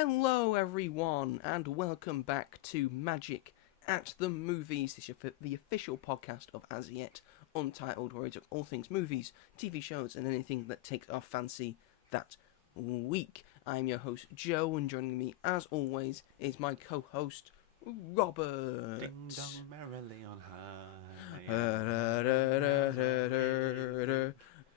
Hello everyone and welcome back to Magic at the Movies. This is the official podcast of As Yet Untitled, where we talk all things movies, TV shows and anything that takes our fancy that week. I'm your host Joe, and joining me as always is my co-host Robert. Ding dong merrily on high.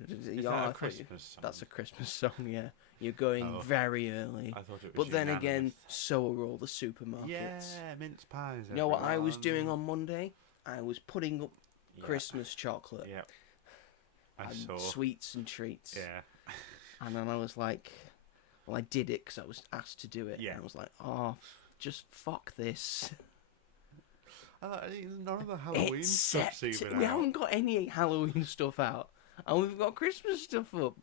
Is that a Christmas song? That's a Christmas song, yeah. You're going very early. I thought it was But then unanimous. again, so are all the supermarkets. Yeah, mince pies. You know what I was everyone. doing on Monday? I was putting up Christmas chocolate. Yeah. I and saw. Sweets and treats. Yeah. And then I was like, well, I did it because I was asked to do it. Yeah. And I was like, oh, just fuck this. None of the Halloween stuff's even we out. haven't got any Halloween stuff out. And we've got Christmas stuff up.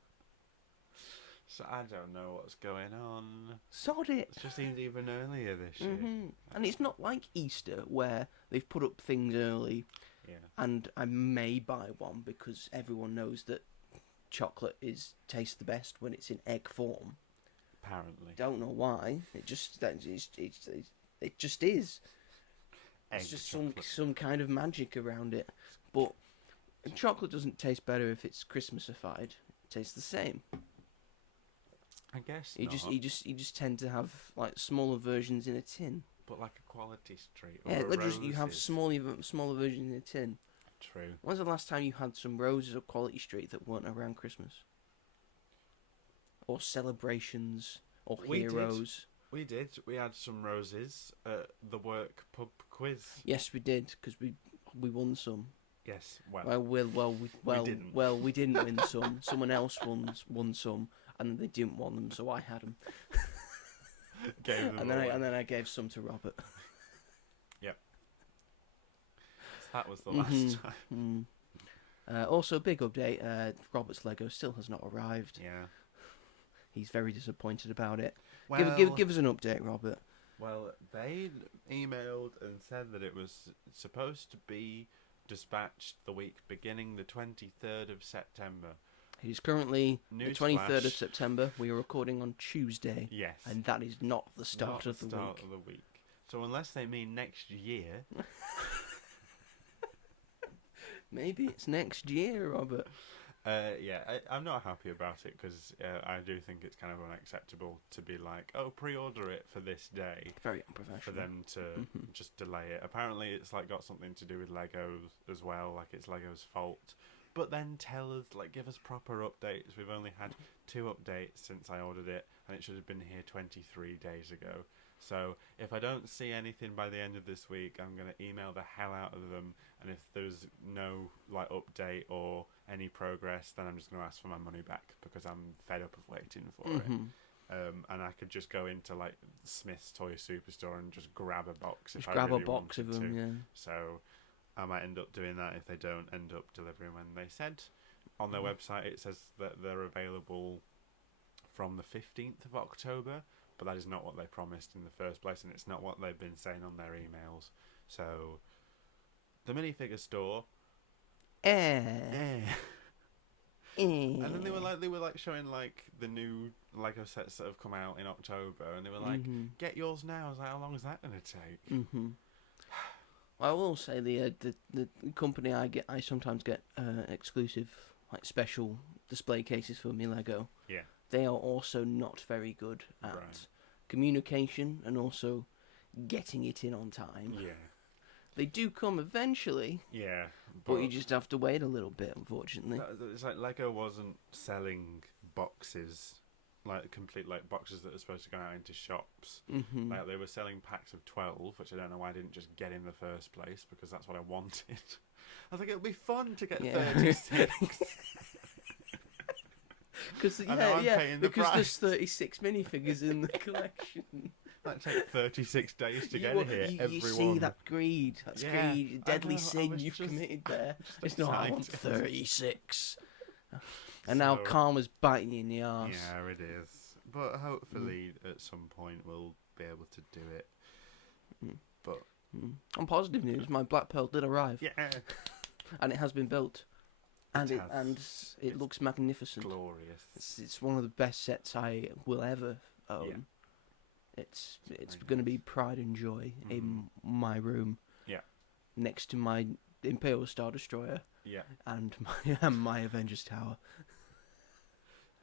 So I don't know what's going on. Sod it. It just seemed even earlier this year. And it's not like Easter where they've put up things early. Yeah. And I may buy one because everyone knows that chocolate tastes the best when it's in egg form. Apparently. Don't know why. It just is. Egg It's just chocolate. some kind of magic around it. But chocolate doesn't taste better if it's Christmasified. It tastes the same. I guess You not. just tend to have like smaller versions in a tin. But like a Quality Street or Yeah, a literally you have Roses. smaller versions in a tin. True. When's the last time you had some roses or Quality Street that weren't around Christmas? Or celebrations or We did. heroes? We did. We had some roses at the work pub quiz. Yes, we did because we won some. Yes. We didn't. we didn't win some. Someone else won some, and they didn't want them, so I had them. Gave them And away. then I gave some to Robert. That was the last time. Also, big update. Robert's Lego still has not arrived. Yeah. He's very disappointed about it. Well, Give us an update, Robert. Well, they emailed and said that it was supposed to be dispatched the week beginning the 23rd of September. It is currently the Newsflash. 23rd of September. We are recording on Tuesday. Yes. And that is not the start of the start week. of the week. So unless they mean next year, Maybe it's next year, Robert. I'm not happy about it because I do think it's kind of unacceptable to be like, oh, pre-order it for this day. Very For unprofessional. them to just delay it. Apparently, it's like got something to do with Legos as well. Like it's Lego's fault. But then tell us, like, give us proper updates. We've only had 2 updates since I ordered it, and it should have been here 23 days ago. So if I don't see anything by the end of this week, I'm going to email the hell out of them. And if there's no like update or any progress, then I'm just going to ask for my money back because I'm fed up of waiting for it. And I could just go into like Smith's Toy Superstore and just grab a box. Just if grab I really a box of wanted them, to. yeah. So I might end up doing that if they don't end up delivering when they said. On their website it says that they're available from the 15th of October, but that is not what they promised in the first place, and it's not what they've been saying on their emails. So the minifigure store, and then they were like showing like the new Lego sets that have come out in October, and they were like, get yours now. I was like, how long is that going to take? I will say the company I sometimes get exclusive like special display cases for me Lego. Yeah. They are also not very good at communication and also getting it in on time. Yeah. They do come eventually. Yeah. But you just have to wait a little bit, unfortunately. It's like Lego wasn't selling boxes, like complete like boxes that are supposed to go out into shops. Like they were selling packs of 12, which I don't know why I didn't just get in the first place because that's what I wanted. I think it would be fun to get 36. Because there's 36 minifigures in the collection. That take 36 days to get here. You Everyone. see that greed? That's greed. Deadly I sin you've just committed there. It's excited. not. I want 36. And now So- karma's biting you in the arse. Yeah, it is. But hopefully at some point we'll be able to do it. But On positive news, my Black Pearl did arrive. yeah, And it has been built. And It it looks magnificent. glorious. It's one of the best sets I will ever own. Yeah. It's Very going to nice. be pride and joy in Mhm. my room. Yeah. Next to my Imperial Star Destroyer Yeah. and my Avengers Tower.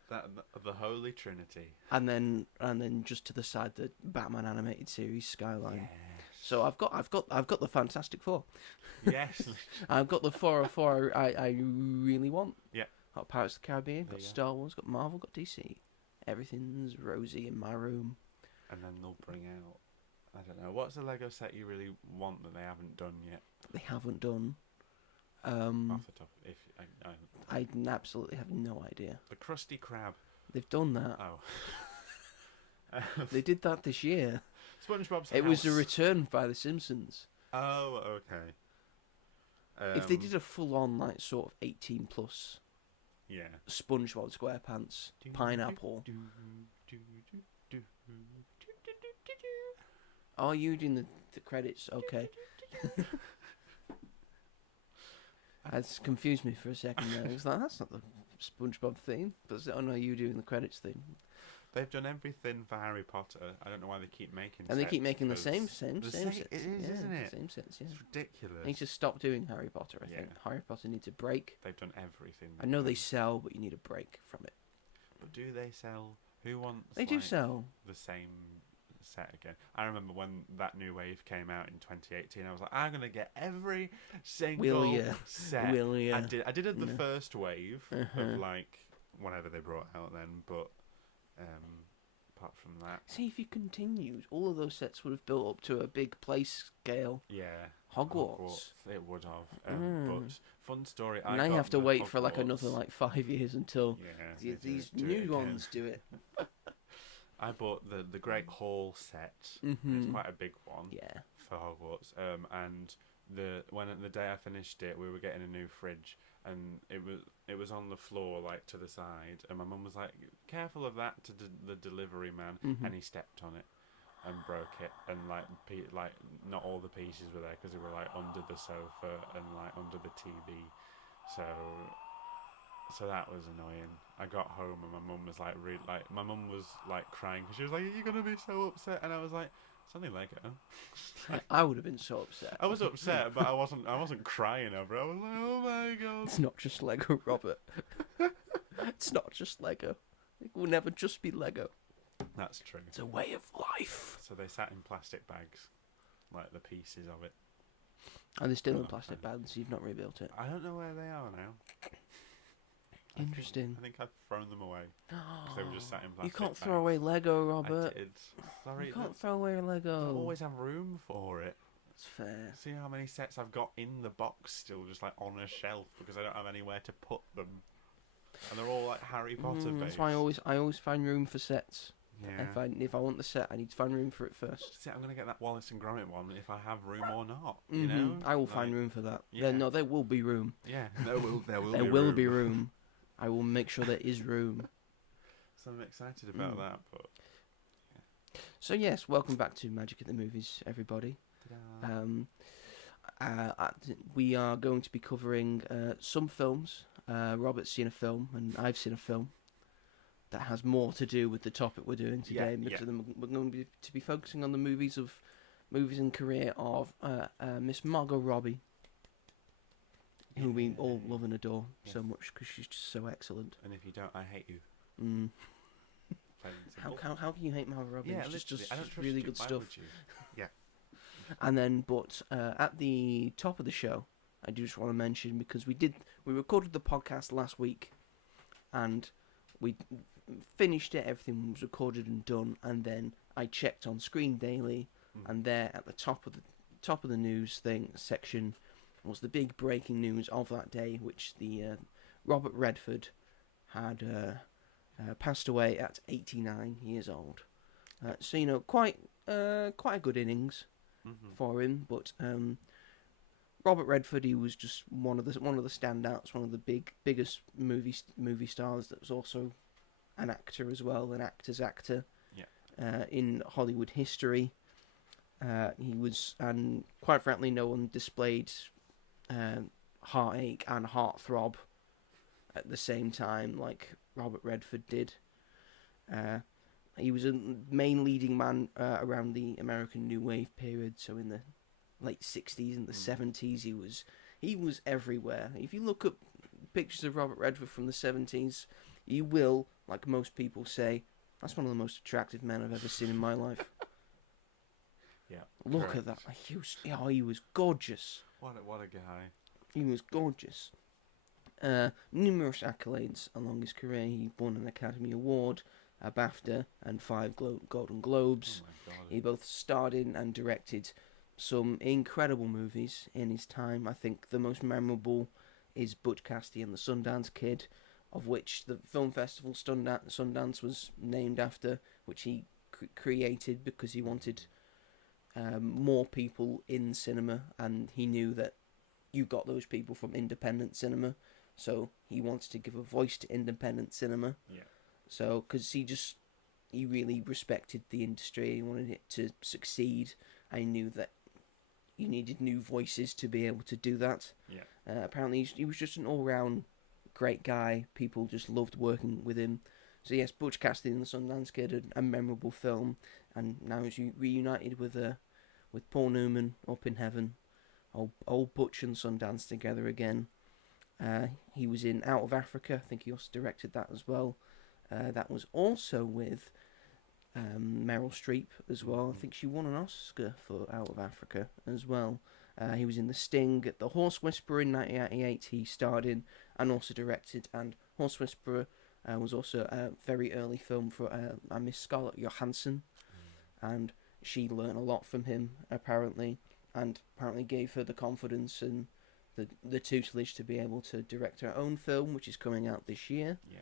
The Holy Trinity. And then just to the side, the Batman animated series Skyline. Yes. So I've got the Fantastic Four. Yes. I've got the 404 I really want. Yeah. Got Pirates of the Caribbean, There got you go. Star Wars, got Marvel, got DC. Everything's rosy in my room. And then they'll bring out, I don't know, what's the Lego set you really want that they haven't done yet? They haven't done. Off the top, if I absolutely have no idea. the Krusty Krab. They've done that. Oh. They did that this year. SpongeBob's It was a house. return by The Simpsons. Oh, okay. If they did a full-on like sort of 18 plus yeah. SpongeBob SquarePants pineapple. Are you doing the credits? Okay. That's confused me for a second there. It's like, that's not the SpongeBob theme. But oh no, you doing the credits theme. They've done everything for Harry Potter. I don't know why they keep making. And they keep sets, making the because same the sets. It is, Yeah, isn't it? Same sets, yeah. It's ridiculous. They need to stop doing Harry Potter, I think. Yeah. Harry Potter needs a break. They've done everything. I know they can. sell, but you need a break from it. But do they sell? Who wants? They do like, sell. the same set again. I remember when that new wave came out in 2018. I was like, I'm gonna get every single Will ya? set. Will ya? I did it the No. first wave Uh-huh. of like whatever they brought out then, but apart from that, See, if you continued, all of those sets would have built up to a big place scale. yeah, Hogwarts. it would have. Mm. But fun story. Now you got have to the wait for like Hogwarts. another like 5 years until Yeah, these do it new again. ones do it. I bought the Great Hall set. Mm-hmm. It's quite a big one. Yeah. For Hogwarts. And the day I finished it, we were getting a new fridge, and it was on the floor like to the side, and my mum was like, "Careful of that," to the delivery man, Mhm. and he stepped on it and broke it, and like not all the pieces were there because they were like under the sofa and like under the TV, so that was annoying. I got home and my mum was like my mum was like crying because she was like, "You're gonna be so upset," and I was like, "It's only Lego." I would have been so upset. I was upset, but I wasn't crying over it. I was like, "Oh my god!" It's not just Lego, Robert. It's not just Lego. It will never just be Lego. That's true. It's a way of life. So they sat in plastic bags, like the pieces of it. And they're still in Oh, plastic okay. bags. You've not rebuilt it. I don't know where they are now. Interesting. I think I've thrown them away. They were just sat in You plastic can't bags. throw away Lego, I Robert. did. Sorry, You can't that's- throw away I Lego. don't always have room for it. It's fair. See how many sets I've got in the box still, just like on a shelf, because I don't have anywhere to put them. And they're all like Harry Potter based. That's why I always find room for sets. Yeah. If I want the set, I need to find room for it first. See, I'm gonna get that Wallace and Gromit one if I have room or not. You know, I will Like, find room for that. yeah. No, there will be room. Yeah, there will There will be room. I will make sure there is room. So I'm excited about that. But So yes, welcome back to Magic at the Movies, everybody. We are going to be covering some films. Robert's seen a film, and I've seen a film that has more to do with the topic we're doing today. Yeah, because yeah. we're going to be focusing on the movies and career of Miss Margot Robbie, who we all love and adore so much because she's just so excellent. and if you don't, I hate you. Mm. Plain and simple. How can you hate Margot Robbie? Yeah, It's literally, just I don't trust really you. good Why stuff. would you? Yeah. And then, but at the top of the show, I do just want to mention, because we recorded the podcast last week, and we finished it. Everything was recorded and done, and then I checked on Screen Daily, and there at the top of the news section was the big breaking news of that day, which the Robert Redford had passed away at 89 years old. So quite a good innings for him, but Robert Redford, he was just one of the standouts, one of the biggest movie stars that was also an actor as well, an actor's actor. In Hollywood history. He was, and quite frankly, no one displayed heartache and heartthrob at the same time like Robert Redford did. He was a main leading man around the American New Wave period. So in the late 60s and the 70s, he was everywhere. If you look up pictures of Robert Redford from the 70s, you will, like most people say, that's one of the most attractive men I've ever seen in my life. Yeah. Look correct. at that. He was gorgeous. What a guy. He was gorgeous. Numerous accolades along his career. He won an Academy Award, a BAFTA, and 5 Golden Globes. Oh my god. He both starred in and directed some incredible movies in his time. I think the most memorable is Butch Cassidy and the Sundance Kid, of which the film festival Sundance was named after, which he created because he wanted more people in cinema, and he knew that you got those people from independent cinema, so he wanted to give a voice to independent cinema. Yeah. So, because he really respected the industry, he wanted it to succeed, and he knew that you needed new voices to be able to do that. Yeah. Apparently, he was just an all-round great guy. People just loved working with him. So yes, Butch Cassidy and the Sundance Kid, a memorable film, and now he's reunited with Paul Newman up in heaven. Old Butch and Sundance together again. He was in Out of Africa. I think he also directed that as well. That was also with Meryl Streep as well. I think she won an Oscar for Out of Africa as well. He was in The Sting, The Horse Whisperer in 1988 he starred in and also directed, and Horse Whisperer was also a very early film for Miss Scarlett Johansson, and she learned a lot from him apparently, and apparently gave her the confidence and the tutelage to be able to direct her own film, which is coming out this year. Yeah.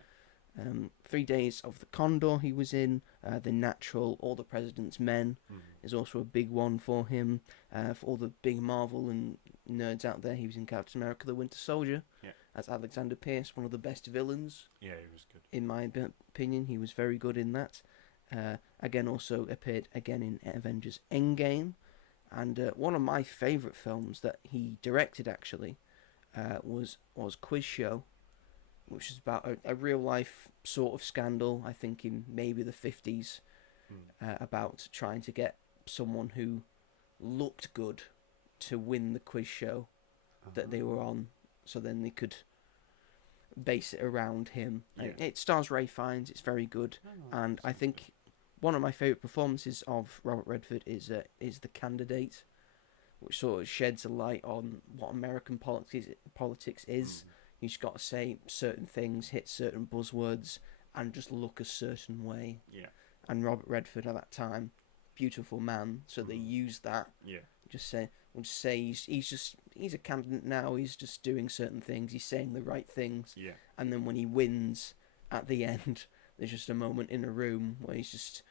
3 Days of the Condor he was in, The Natural, All the President's Men is also a big one for him. For all the big Marvel and nerds out there, he was in Captain America the Winter Soldier as Alexander Pierce, one of the best villains. Yeah, he was good. In my opinion, he was very good in that. Again, also appeared again in Avengers Endgame. And one of my favourite films that he directed, actually, was Quiz Show, which is about a real-life sort of scandal, I think in maybe the 50s, about trying to get someone who looked good to win the quiz show that they were on, so then they could base it around him. Yeah. It stars Ray Fiennes, it's very good, and I think one of my favourite performances of Robert Redford is The Candidate, which sort of sheds a light on what American politics is. You just got to say certain things, hit certain buzzwords, and just look a certain way. Yeah. And Robert Redford at that time, beautiful man, so they used that. Yeah. We'll just say he's a candidate now. He's just doing certain things. He's saying the right things. Yeah. And then when he wins at the end, there's just a moment in a room where he's just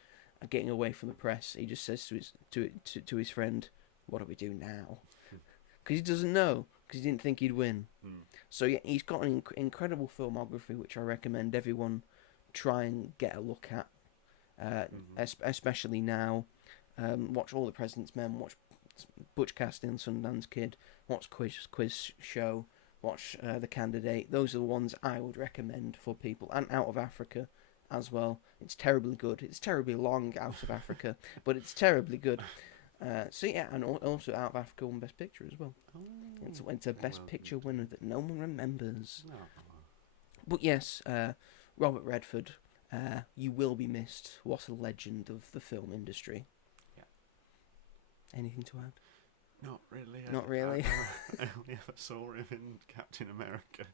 getting away from the press. He just says to his friend, "What do we do now?" Because he doesn't know, because he didn't think he'd win. So yeah, he's got an incredible filmography, which I recommend everyone try and get a look at, especially now. Watch All the President's Men, watch Butch Cassidy and Sundance Kid, watch Quiz Show, watch The Candidate. Those are the ones I would recommend for people, and Out of Africa as well. It's terribly good. It's terribly long, Out of Africa, but it's terribly good. So yeah, and also Out of Africa won Best Picture as well. It's a Best Picture winner that no one remembers. No. But yes, Robert Redford, you will be missed. What a legend of the film industry. Yeah. Anything to add? Not really. Not really. I only ever saw him in Captain America.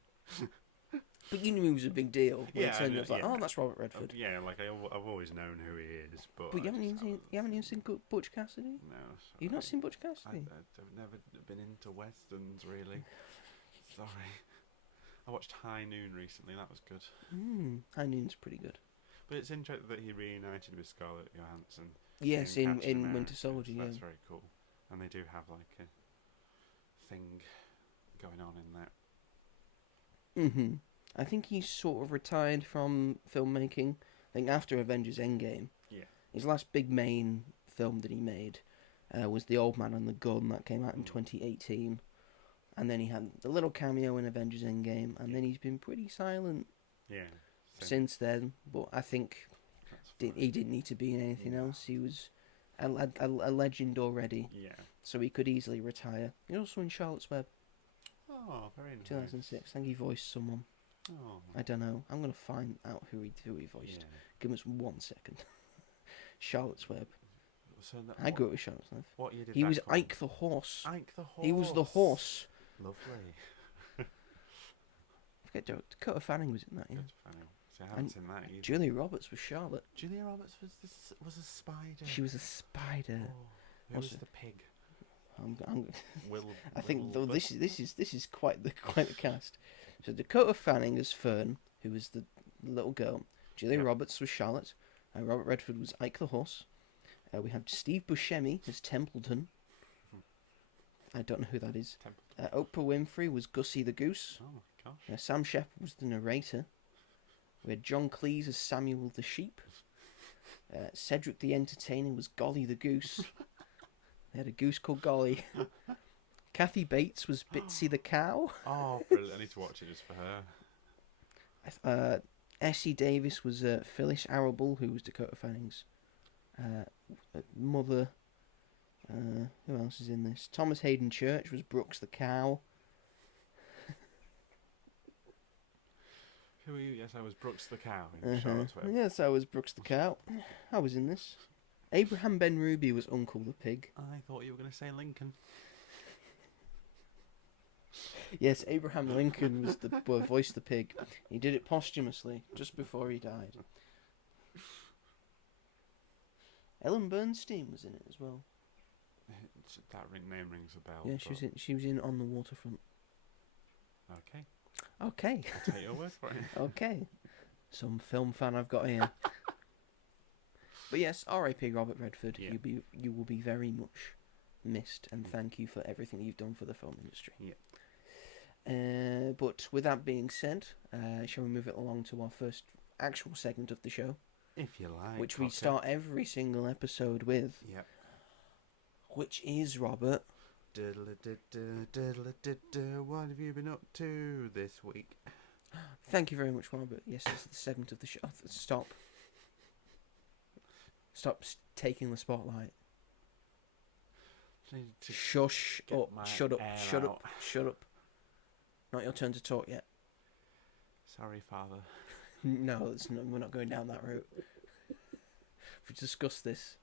But you knew he was a big deal. When Yeah, it turned I up, like, know, yeah. oh, that's Robert Redford. Yeah, like I've always known who he is, but But you haven't even seen Butch Cassidy? No. You've not seen Butch Cassidy? I've never been into westerns really. Sorry. I watched High Noon recently. That was good. High Noon's pretty good. But it's interesting that he reunited with Scarlett Johansson. Yes, Captain in America, Winter Soldier. so Yeah. that's very cool. And they do have like a thing going on in there. I think he's sort of retired from filmmaking. I think after Avengers Endgame, Yeah. his last big main film that he made was The Old Man and the Gun, that came out in 2018. And then he had the little cameo in Avengers Endgame, and then he's been pretty silent Yeah. since then. But I think That's He didn't need to be in anything else. He was a legend already, Yeah. so he could easily retire. He was also in Charlotte's Web, Oh, very nice. 2006. I think he voiced someone. Oh. I don't know. I'm gonna find out who he voiced. Yeah. Give us 1 second. Charlotte's Web. So I grew up with Charlotte's Web. What year did He that was come? Ike the horse. Ike the horse. He was the horse. Lovely. Forget Dakota Fanning was in that. Yeah. Good Fanning. See, I haven't seen that either. Julia Roberts was Charlotte. Julia Roberts was a spider. She was a spider. Oh, who was the pig? I think though this is quite the cast. So Dakota Fanning as Fern, who was the little girl. Julia Roberts was Charlotte. Robert Redford was Ike the horse. We have Steve Buscemi as Templeton. I don't know who that is. Oprah Winfrey was Gussie the goose. Oh my gosh. Sam Shepard was the narrator. We had John Cleese as Samuel the sheep. Cedric the entertainer was Golly the goose. They had a goose called Golly. Kathy Bates was Bitsy the cow. Oh, brilliant. I need to watch it just for her. Essie Davis was Phyllis Arable, who was Dakota Fanning's mother. Who else is in this? Thomas Hayden Church was Brooks the cow. Who are you? Yes, I was Brooks the cow in Charlotte's Web. Yes, I was Brooks the cow. I was in this. Abraham Ben Ruby was Uncle the pig. I thought you were going to say Lincoln. Yes, Abraham Lincoln was voiced the pig. He did it posthumously, just before he died. Ellen Bernstein was in it as well. That name rings a bell. Yeah, she was in On the Waterfront. Okay. Okay. I'll take your word for it. Okay. Some film fan I've got here. But yes, R.I.P. Robert Redford. Yeah. You will be very much missed, and thank you for everything you've done for the film industry. Yeah. But with that being said, shall we move it along to our first actual segment of the show? If you like. Which we start every single episode with. Yep. Which is, Robert... What have you been up to this week? Thank you very much, Robert. Yes, it's the segment of the show. Stop. Stop taking the spotlight. Shush up. Shut up. Shut up. Shut up. Not your turn to talk yet. Sorry, Father. No, we're not going down that route. We've discussed this.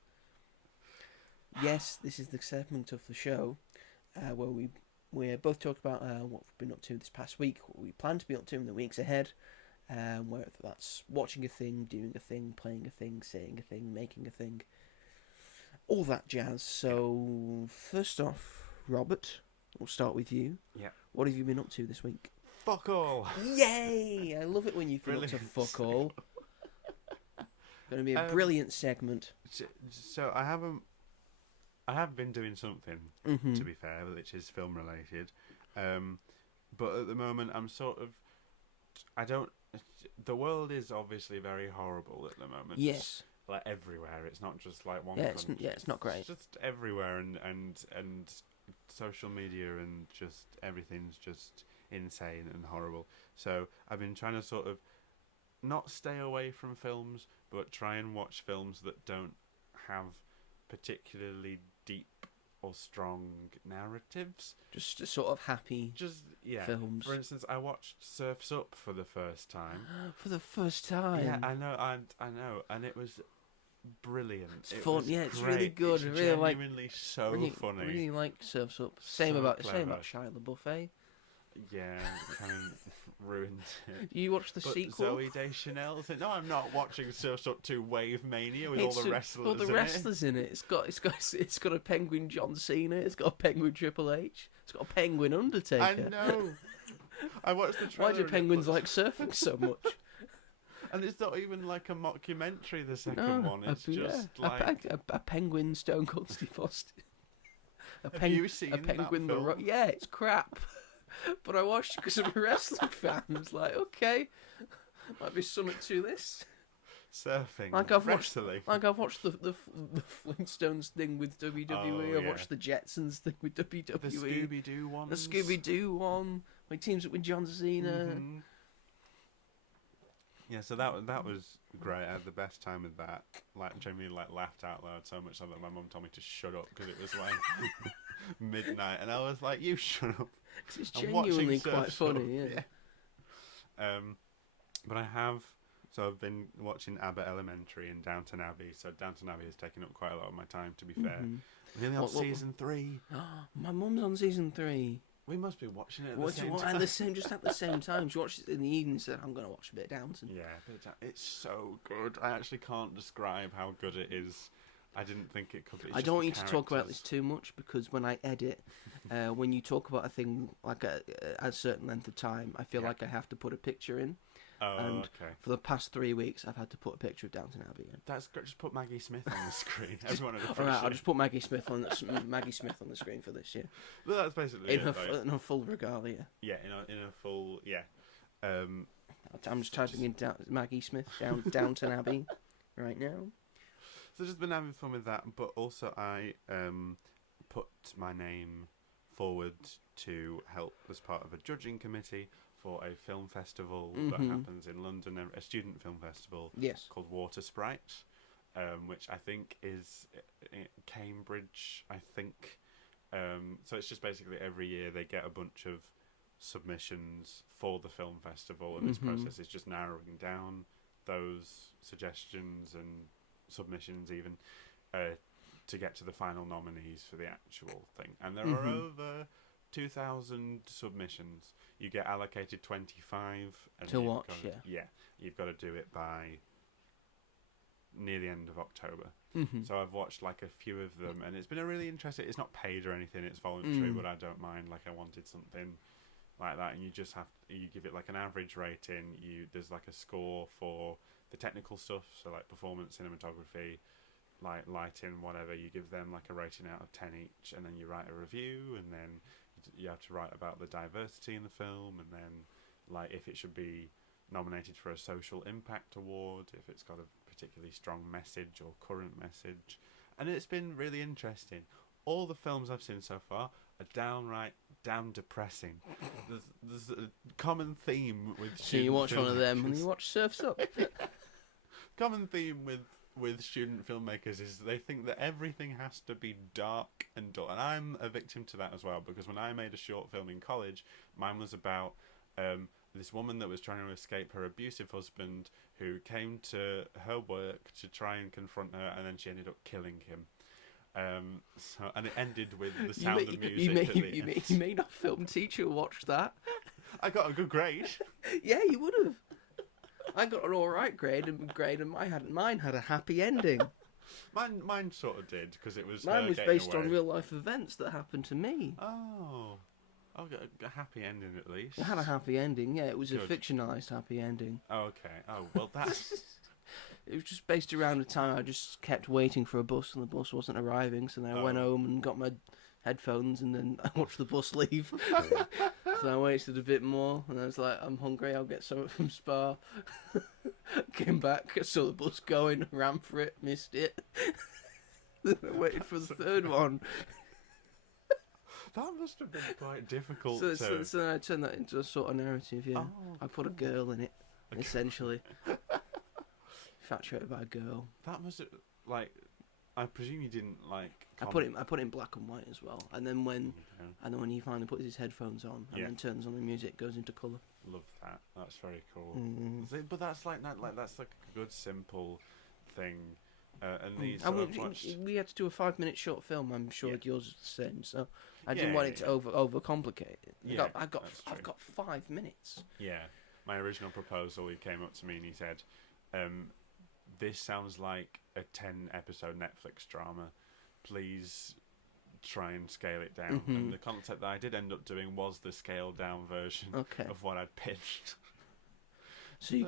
Yes, this is the segment of the show where we both talk about what we've been up to this past week, what we plan to be up to in the weeks ahead, whether that's watching a thing, doing a thing, playing a thing, saying a thing, making a thing, all that jazz. So, first off, Robert, we'll start with you. Yeah. What have you been up to this week? Fuck all. Yay! I love it when you feel up to fuck all. Going to be a brilliant segment. So I have been doing something, to be fair, which is film related. But at the moment, I'm sort of... The world is obviously very horrible at the moment. Yes. Like everywhere. It's not just like one country. It's not great. It's just everywhere, and social media and just everything's just insane and horrible. So I've been trying to sort of not stay away from films, but try and watch films that don't have particularly deep or strong narratives. Just sort of happy films. For instance, I watched Surf's Up for the first time. For the first time? Yeah, I know, and it was brilliant. It's fun. Yeah, it's really good. It's really genuinely so funny. Really like Surf's Up. Same about Shia LaBeouf, eh? Yeah, kind of ruined it. You watched the sequel? Zoe Deschanel. No, I'm not watching Surf's Up 2 Wave Mania with all the wrestlers. All the wrestlers in it. It's got a penguin John Cena. It's got a penguin Triple H. It's got a penguin Undertaker. I know. I watched the trailer. Why do penguins like surfing so much? And it's not even like a mockumentary. The second one. It's just like a penguin Stone Cold Steve Austin. Have you seen that penguin film? Yeah, it's crap. But I watched it because I'm a wrestling fan. I was like, okay, might be something to this. Surfing, wrestling. I've watched the Flintstones thing with WWE. I've watched the Jetsons thing with WWE. The Scooby-Doo one. The Scooby-Doo one. My team's up with John Cena. Yeah, so that was great. I had the best time with that. Like, genuinely, like, laughed out loud so much so that my mum told me to shut up because it was like midnight, and I was like, "You shut up." Because it's I'm watching genuinely Surf quite Stuff. funny, yeah. But I have. So I've been watching Abbott Elementary and Downton Abbey. So Downton Abbey has taken up quite a lot of my time, to be fair. We're nearly on season 3. My mum's on season 3. We must be watching it at What, the same what, time. just at the same time. She watches it in the evening, said, I'm going to watch a bit of Downton. Yeah, it's so good. I actually can't describe how good it is. I didn't think it could be. I don't want you to talk about this too much, because when I edit, when you talk about a thing like a certain length of time, I feel like I have to put a picture in. Oh, and okay. for the past 3 weeks, I've had to put a picture of Downton Abbey in. That's great. Just put Maggie Smith on the screen. Everyone would appreciate. All right, I'll just put Maggie Smith on the screen for this, yeah. Well, that's basically in her full regalia. Yeah, in a full, yeah. I'm just typing in Maggie Smith Downton Abbey right now. So just been having fun with that, but also I put my name forward to help as part of a judging committee for a film festival that happens in London, a student film festival called Water Sprite, which I think is in Cambridge, I think. So it's just basically every year they get a bunch of submissions for the film festival, and this process is just narrowing down those suggestions and submissions even to get to the final nominees for the actual thing. And there are over 2,000 submissions. You get allocated 25 and to watch. You've got to do it by near the end of October. So I've watched like a few of them, and it's been a really interesting. It's not paid or anything; it's voluntary, but I don't mind. Like, I wanted something like that, and you just you give it like an average rating. There's like a score for the technical stuff, so like performance, cinematography, like lighting, whatever. You give them like a rating out of 10 each, and then you write a review, and then you have to write about the diversity in the film, and then like if it should be nominated for a social impact award, if it's got a particularly strong message or current message. And it's been really interesting. All the films I've seen so far are downright damn depressing. There's a common theme with so you watch one of them and you watch Surf's Up. Common theme with student filmmakers is they think that everything has to be dark and dull, and I'm a victim to that as well, because when I made a short film in college, mine was about this woman that was trying to escape her abusive husband, who came to her work to try and confront her, and then she ended up killing him. And it ended with the sound of music. You made a film teacher watch that. I got a good grade. Yeah, you would have. I got an alright grade, and mine had a happy ending. Mine sort of did, because it was. Mine was based on real life events that happened to me. Oh, a happy ending at least. It had a happy ending, yeah. It was Good. a fictionalised happy ending. Oh, okay. Oh, well, that's. It was just based around the time I just kept waiting for a bus, and the bus wasn't arriving, so then I went home and got my headphones, and then I watched the bus leave. So I waited a bit more, and I was like, I'm hungry, I'll get something from Spar. Came back, saw the bus going, ran for it, missed it. Then I waited for the third one. That must have been quite difficult. So then I turned that into a sort of narrative, yeah. Oh, I put a girl in it, essentially. Infatuated by a girl. That must have, like, I presume you didn't like. I put it in black and white as well, and then when he finally puts his headphones on and then turns on the music, it goes into colour. Love that. That's very cool. But that's like that's like a good simple thing. And these. We had to do a 5-minute short film. I'm sure yours is the same. So I didn't want it to overcomplicate it. I've got 5 minutes. Yeah, my original proposal. He came up to me and he said, "This sounds like a 10-episode Netflix drama. Please try and scale it down." And the concept that I did end up doing was the scaled down version of what I'd pitched. So you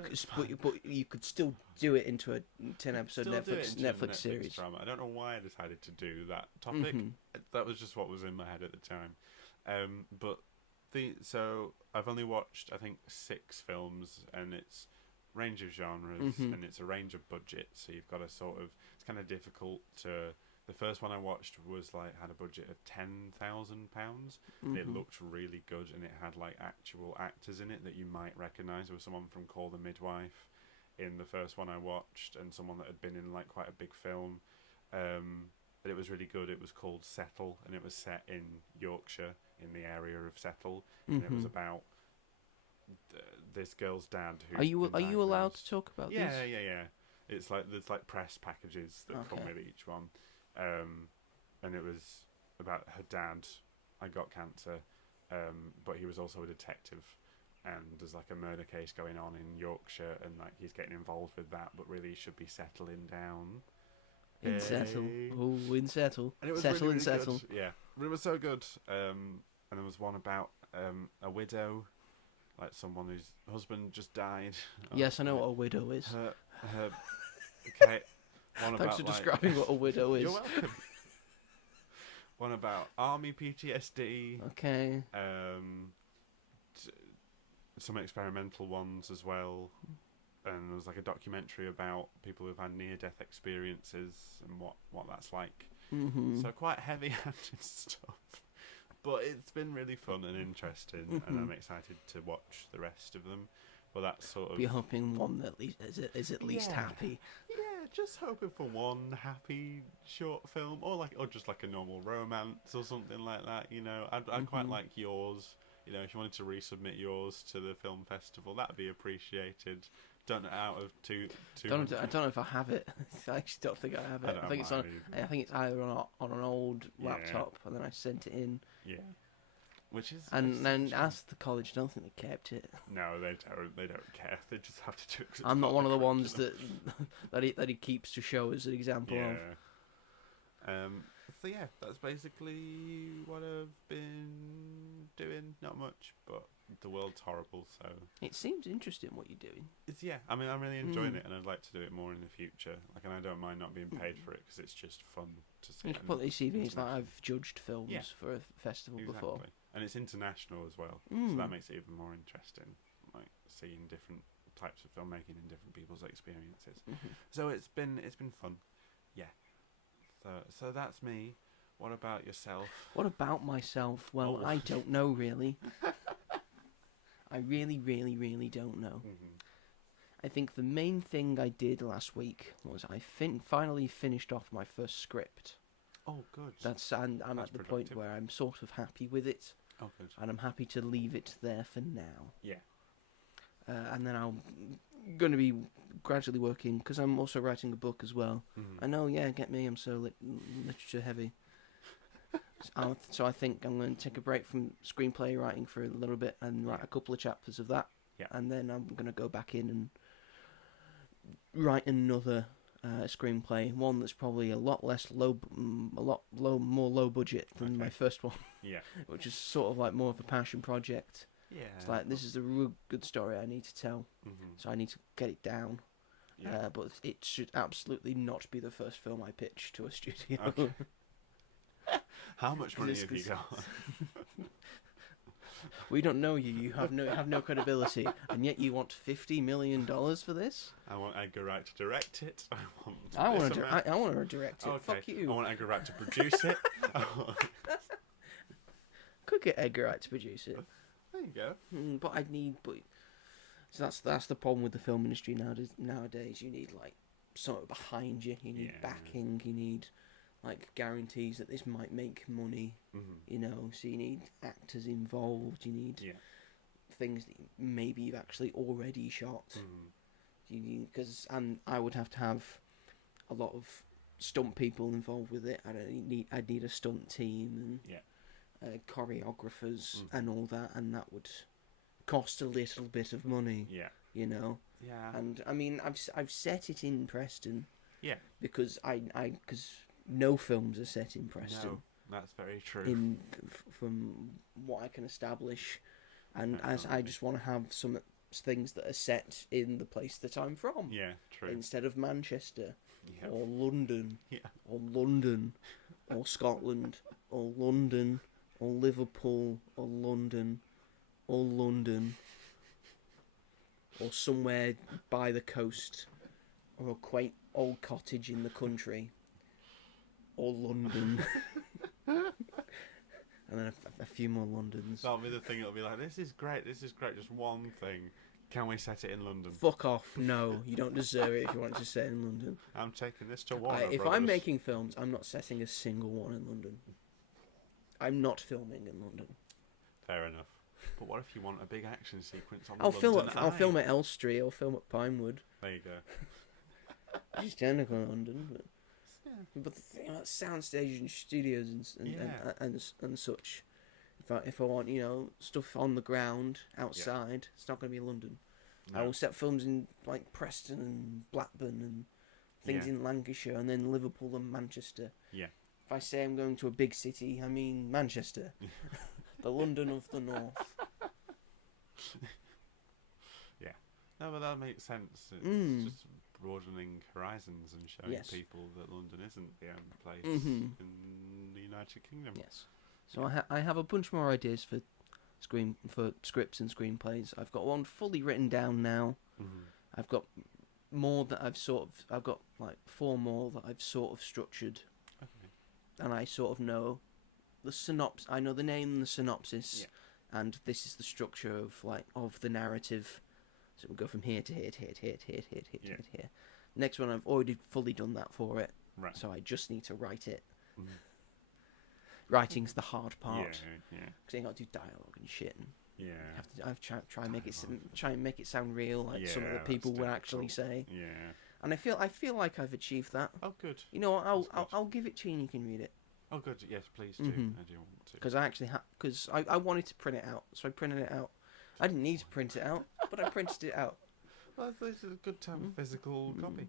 could still do it into a 10-episode Netflix series. Drama. I don't know why I decided to do that topic. That was just what was in my head at the time. So I've only watched, I think, 6 films, and it's range of genres, and it's a range of budgets. So you've got to sort of, it's kind of difficult to. The first one I watched was had a budget of £10,000. It looked really good, and it had like actual actors in it that you might recognise. There was someone from Call the Midwife. in the first one I watched, and someone that had been in like quite a big film. But it was really good. It was called Settle, and it was set in Yorkshire, in the area of Settle, and it was about this girl's dad. Are you allowed to talk about this? Yeah. It's like there's like press packages that come with each one, and it was about her dad. I got cancer, but he was also a detective, and there's like a murder case going on in Yorkshire, and like he's getting involved with that, but really he should be settling down. In Settle. Oh, in Settle. And it was Settle really, in really Settle. Good. Yeah, it was so good. And there was one about a widow, like someone whose husband just died. Yes, I know what a widow is. Okay. One Thanks about, for describing what a widow is. You're welcome. One about army PTSD. Okay. Some experimental ones as well. And there was like a documentary about people who've had near-death experiences and what that's like. Mm-hmm. So quite heavy-handed stuff. But it's been really fun and interesting, and I'm excited to watch the rest of them. But that's sort of... You're hoping one that is at least happy. Yeah, just hoping for one happy short film, or just like a normal romance or something like that. You know, I'd quite like yours. You know, if you wanted to resubmit yours to the film festival, that'd be appreciated. Done out of two. I don't know if I have it. I actually don't think I have it. I think it's on. I think it's either on an old laptop, and then I sent it in. Yeah. Which is. And then asked the college. I don't think they kept it. No, they don't. They don't care. They just have to do it. I'm not one of the ones that he keeps to show as an example of. So yeah, that's basically what I've been doing. Not much, but the world's horrible, so... It seems interesting what you're doing. I mean, I'm really enjoying it, and I'd like to do it more in the future. And I don't mind not being paid for it, because it's just fun to see. You can put these CVs like I've judged films for a festival before. And it's international as well, so that makes it even more interesting, like seeing different types of filmmaking and different people's experiences. So it's been fun. Yeah. So that's me. What about yourself? What about myself? Well, I don't know, really. I really, really, really don't know. I think the main thing I did last week was I finally finished off my first script. Oh, good. I'm at the point where I'm sort of happy with it. Oh, good. And I'm happy to leave it there for now. Yeah. And then I'm going to be gradually working, because I'm also writing a book as well. I know, get me, I'm so literature heavy. So I think I'm going to take a break from screenplay writing for a little bit and write a couple of chapters of that. Yeah. And then I'm going to go back in and write another screenplay, one that's probably a lot more low budget than my first one. Yeah. Which is sort of like more of a passion project. Yeah. It's like, this is a real good story I need to tell, so I need to get it down. Yeah. But it should absolutely not be the first film I pitch to a studio. Okay. How much money have you got? We don't know you. You have no credibility, and yet you want $50 million for this? I want Edgar Wright to direct it. I want to direct it. Okay. Fuck you. I want Edgar Wright to produce it. Could get Edgar Wright to produce it. There you go. So that's the problem with the film industry nowadays. You need like something behind you. You need backing. You need like guarantees that this might make money. You know, so you need actors involved. You need things that maybe you've actually already shot. You need, and I would have to have a lot of stunt people involved with it. I'd need a stunt team and choreographers and all that, and that would cost a little bit of money. Yeah, you know. Yeah. And I mean, I've set it in Preston. Yeah. Because because no films are set in Preston. No, that's very true. From what I can establish, and I just want to have some things that are set in the place that I'm from. Yeah, true. Instead of Manchester, or London, or Scotland, or London, or Liverpool, or London, or somewhere by the coast, or a quaint old cottage in the country, or London. And then a few more Londons. That'll be the thing. It'll be like, this is great. Just one thing. Can we set it in London? Fuck off. No, you don't deserve it if you want to set it in London. I'm taking this to Warner If Brothers. I'm making films, I'm not setting a single one in London. I'm not filming in London. Fair enough. But what if you want a big action sequence on I'll London I'll Eye? film at Elstree. I'll film at Pinewood. There you go. It's technically London, but the thing about soundstage and studios and such. If I want, stuff on the ground outside, it's not going to be London. No. I will set films in like Preston and Blackburn and things in Lancashire, and then Liverpool and Manchester. Yeah. If I say I'm going to a big city, I mean Manchester, the London of the North. Yeah. No, but that makes sense. It's just broadening horizons and showing people that London isn't the only place in the United Kingdom. Yes. So I have a bunch more ideas for scripts and screenplays. I've got one fully written down now. I've got more that I've got like 4 more that I've sort of structured. Okay. And I sort of know the synopsis. I know the name and the synopsis, and this is the structure of the narrative. So we'll go from here to here to here to here to here to here to here to here. Next one, I've already fully done that for it. Right. So I just need to write it. Writing's the hard part. Yeah. Because you got to do dialogue and shit. And Yeah. I've try and make it sound real, like some of the people would actually say. Yeah. And I feel like I've achieved that. Oh, good. You know what? I'll give it to you and you can read it. Oh, good. Yes, please do. I do want to. Because I actually because I wanted to print it out, so I printed it out. I didn't need to print it out, but I printed it out. Well, this is a good to have a physical copy.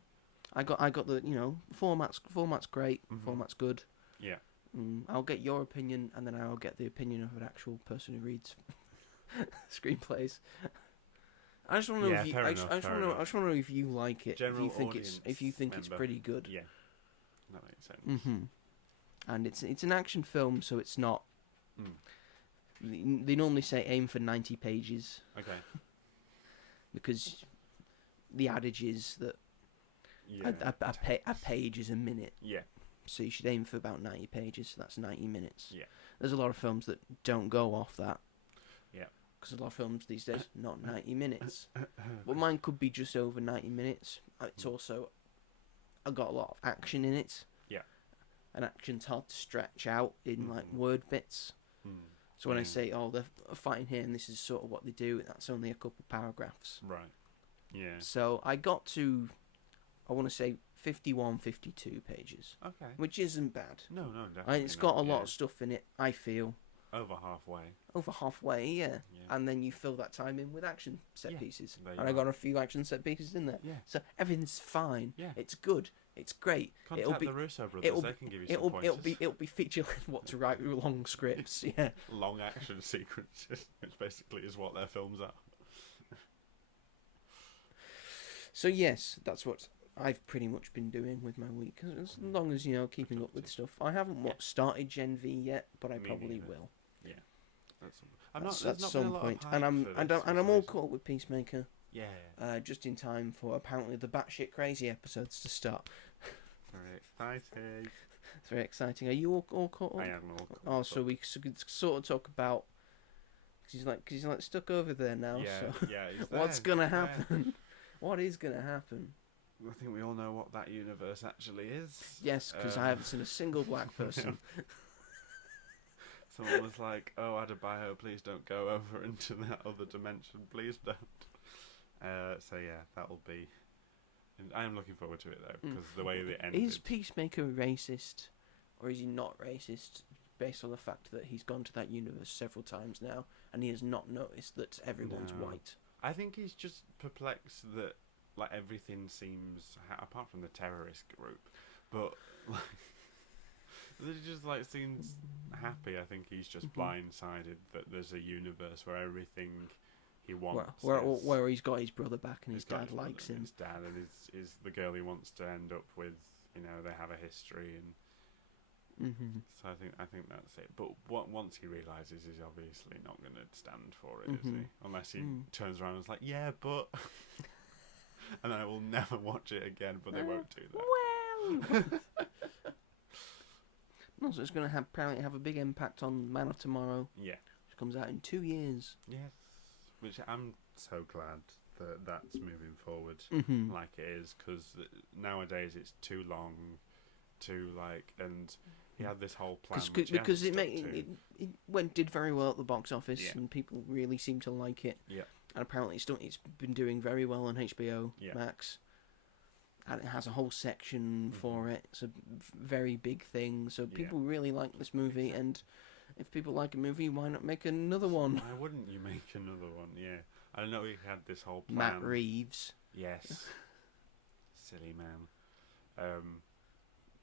I got the format's great, format's good. Yeah. I'll get your opinion, and then I'll get the opinion of an actual person who reads screenplays. I just want to know if you. I just want to know if you like it. General if you think it's pretty good. Yeah. That makes sense. And it's an action film, so it's not. They normally say aim for 90 pages. Okay. Because the adage is that a page is a minute. Yeah. So you should aim for about 90 pages. So that's 90 minutes. Yeah. There's a lot of films that don't go off that. Yeah. Because a lot of films these days, not 90 minutes. But mine could be just over 90 minutes. It's also, I've got a lot of action in it. Yeah. And action's hard to stretch out in like word bits. So when I say, they're fighting here and this is sort of what they do, that's only a couple paragraphs. Right. Yeah. So I got to, I want to say 51, 52 pages. Okay. Which isn't bad. No, definitely. It's got a lot of stuff in it, I feel. Over halfway. Over halfway, yeah. And then you fill that time in with action set pieces. And I got a few action set pieces in there. Yeah. So everything's fine. Yeah. It's good. It's great. Contact the Russo brothers. They can give you some pointers. It'll be feature what to write long scripts. Yeah. Long action sequences, which basically is what their films are. So yes, that's what I've pretty much been doing with my week. As long as keeping up with stuff. I haven't started Gen V yet, but I probably will. Yeah. At some point, and I'm all caught with Peacemaker. Yeah. Just in time for apparently the batshit crazy episodes to start. Very exciting. It's very exciting. Are you all caught up? I am all caught up. up. So we could sort of talk about. Cause he's like stuck over there now. Yeah. So He's there. what's gonna happen? What is gonna happen? I think we all know what that universe actually is. Yes, because I haven't seen a single black person. Someone was like, "Oh, Adebayo, please don't go over into that other dimension. Please don't." So yeah, that'll be. I am looking forward to it though, because the way it ended. Is Peacemaker racist, or is he not racist? Based on the fact that he's gone to that universe several times now, and he has not noticed that everyone's white. I think he's just perplexed that like everything seems, apart from the terrorist group, but like it just like seems happy. I think he's just blindsided that there's a universe where everything he wants, where he's got his brother back and his dad likes him. His dad and is the girl he wants to end up with. They have a history and. So I think that's it. But once he realises he's obviously not going to stand for it, is he? Unless he turns around and is like, yeah, but... and then I will never watch it again, but they won't do that. Well... Also, it's going to apparently have a big impact on Man of Tomorrow. Yeah. Which comes out in 2 years. Yes. Which I'm so glad that that's moving forward Mm-hmm. like it is, because nowadays it's too long, and he had this whole plan Because it did very well at the box office, Yeah. and people really seem to like it. Yeah. And apparently it's been doing very well on HBO Yeah. Max. And it has a whole section for it. It's a very big thing. So people really like this movie, and if people like a movie, why not make another one? Why wouldn't you make another one? Yeah. I know he had this whole plan. Matt Reeves. Yes. Silly man.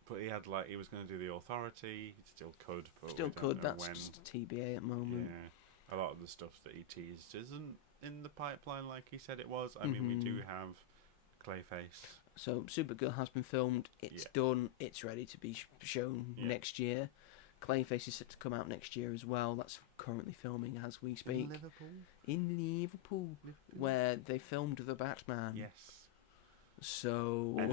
But he was going to do The Authority. He still could, but Still we don't could. know That's when. just TBA at the moment. Yeah. A lot of the stuff that he teased isn't in the pipeline like he said it was. I mean, we do have Clayface. So Supergirl has been filmed. It's done. It's ready to be shown next year. Clayface is set to come out next year as well. That's currently filming as we speak. In Liverpool, where they filmed The Batman. Yes. So And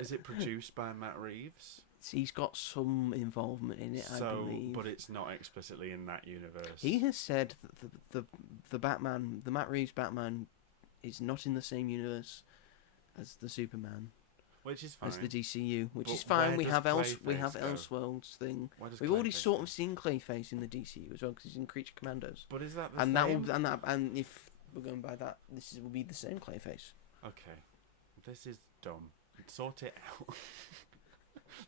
is it produced by Matt Reeves? He's got some involvement in it, I believe. But it's not explicitly in that universe. He has said that the Batman, the Matt Reeves Batman, is not in the same universe as the Superman. Which is fine. As the DCU, which But is fine. where We does have Clayface go? Elseworlds thing. Where does We've already Clayface sort go? of seen Clayface in the DCU as well because he's in Creature Commandos. But is that the And same? and if we're going by that, will be the same Clayface. Okay. This is dumb. Sort it out.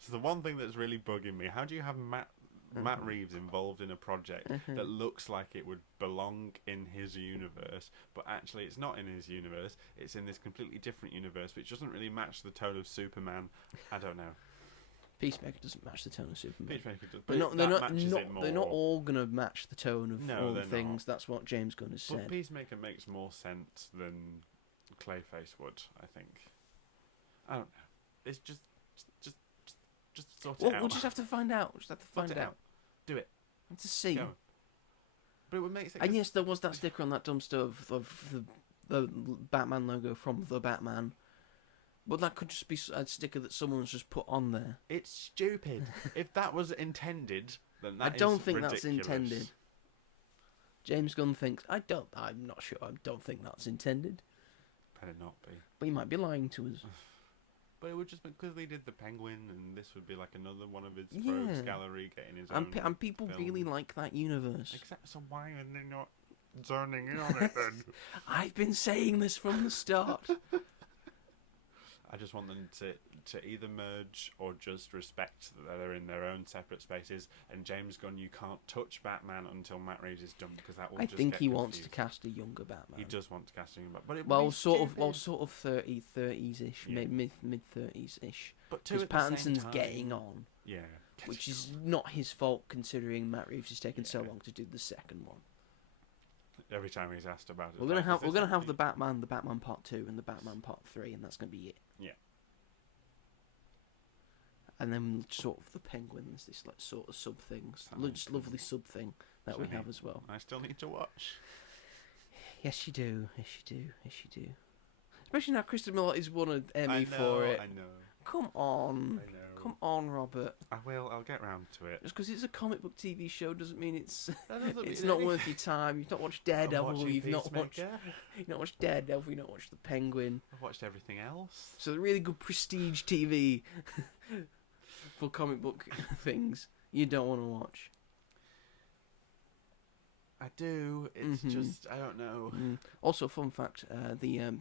So the one thing that's really bugging me, how do you have Matt Reeves involved in a project that looks like it would belong in his universe, but actually it's not in his universe, it's in this completely different universe, which doesn't really match the tone of Superman. I don't know. Peacemaker doesn't match the tone of Superman. Peacemaker does, They're but not, matches it more. they're not all going to match the tone of all the they're things. not. That's what James Gunn has But said. Peacemaker makes more sense than Clayface would, I think. I don't know. It's just sort it out. We'll just have to find out. We'll just have to Sort find it out. Do it. And to see. Go. But it would make sense. And yes, there was that sticker on that dumpster of the Batman logo from The Batman. But that could just be a sticker that someone's just put on there. It's stupid. If that was intended, then that I don't is think ridiculous. that's intended. James Gunn thinks, I'm not sure. I don't think that's intended. Better not be. But he might be lying to us. But it would just be because they did the Penguin, and this would be like another one of his rogues gallery getting his own. And people film. really like that universe. Except, so why are they not zoning in on it then? I've been saying this from the start. I just want them to either merge or just respect that they're in their own separate spaces. And James Gunn, you can't touch Batman until Matt Reeves is done, because that will I just think get he wants to confused. cast a younger Batman. He does want to cast a younger Batman, but it Well, would be sort of 30s ish, Yeah. mid 30s ish. But two Because at the same Pattinson's time. getting on, Yeah, which is not his fault considering Matt Reeves has taken so Yeah. long to do the second one. every time he's asked about it. We're gonna have the Batman Part 2, and the Batman Part 3, and that's gonna be it. Yeah. And then sort of the Penguins, this like sort of sub things, just lovely sub thing that we have as well. I still need to watch. Yes, you do. Yes, you do. Yes, you do. Especially now Kristen Milotti's won an Emmy for it. I know. Come on. I know. Come on, Robert. I will. I'll get round to it. Just because it's a comic book TV show doesn't mean it's That doesn't it's mean not anything. worth your time. You've not watched I'm Daredevil. watching You've not watched Peacemaker. Daredevil. You've not watched The Penguin. I've watched everything else. So the really good prestige TV for comic book things you don't want to watch. I do. It's just I don't know. Also, fun fact: the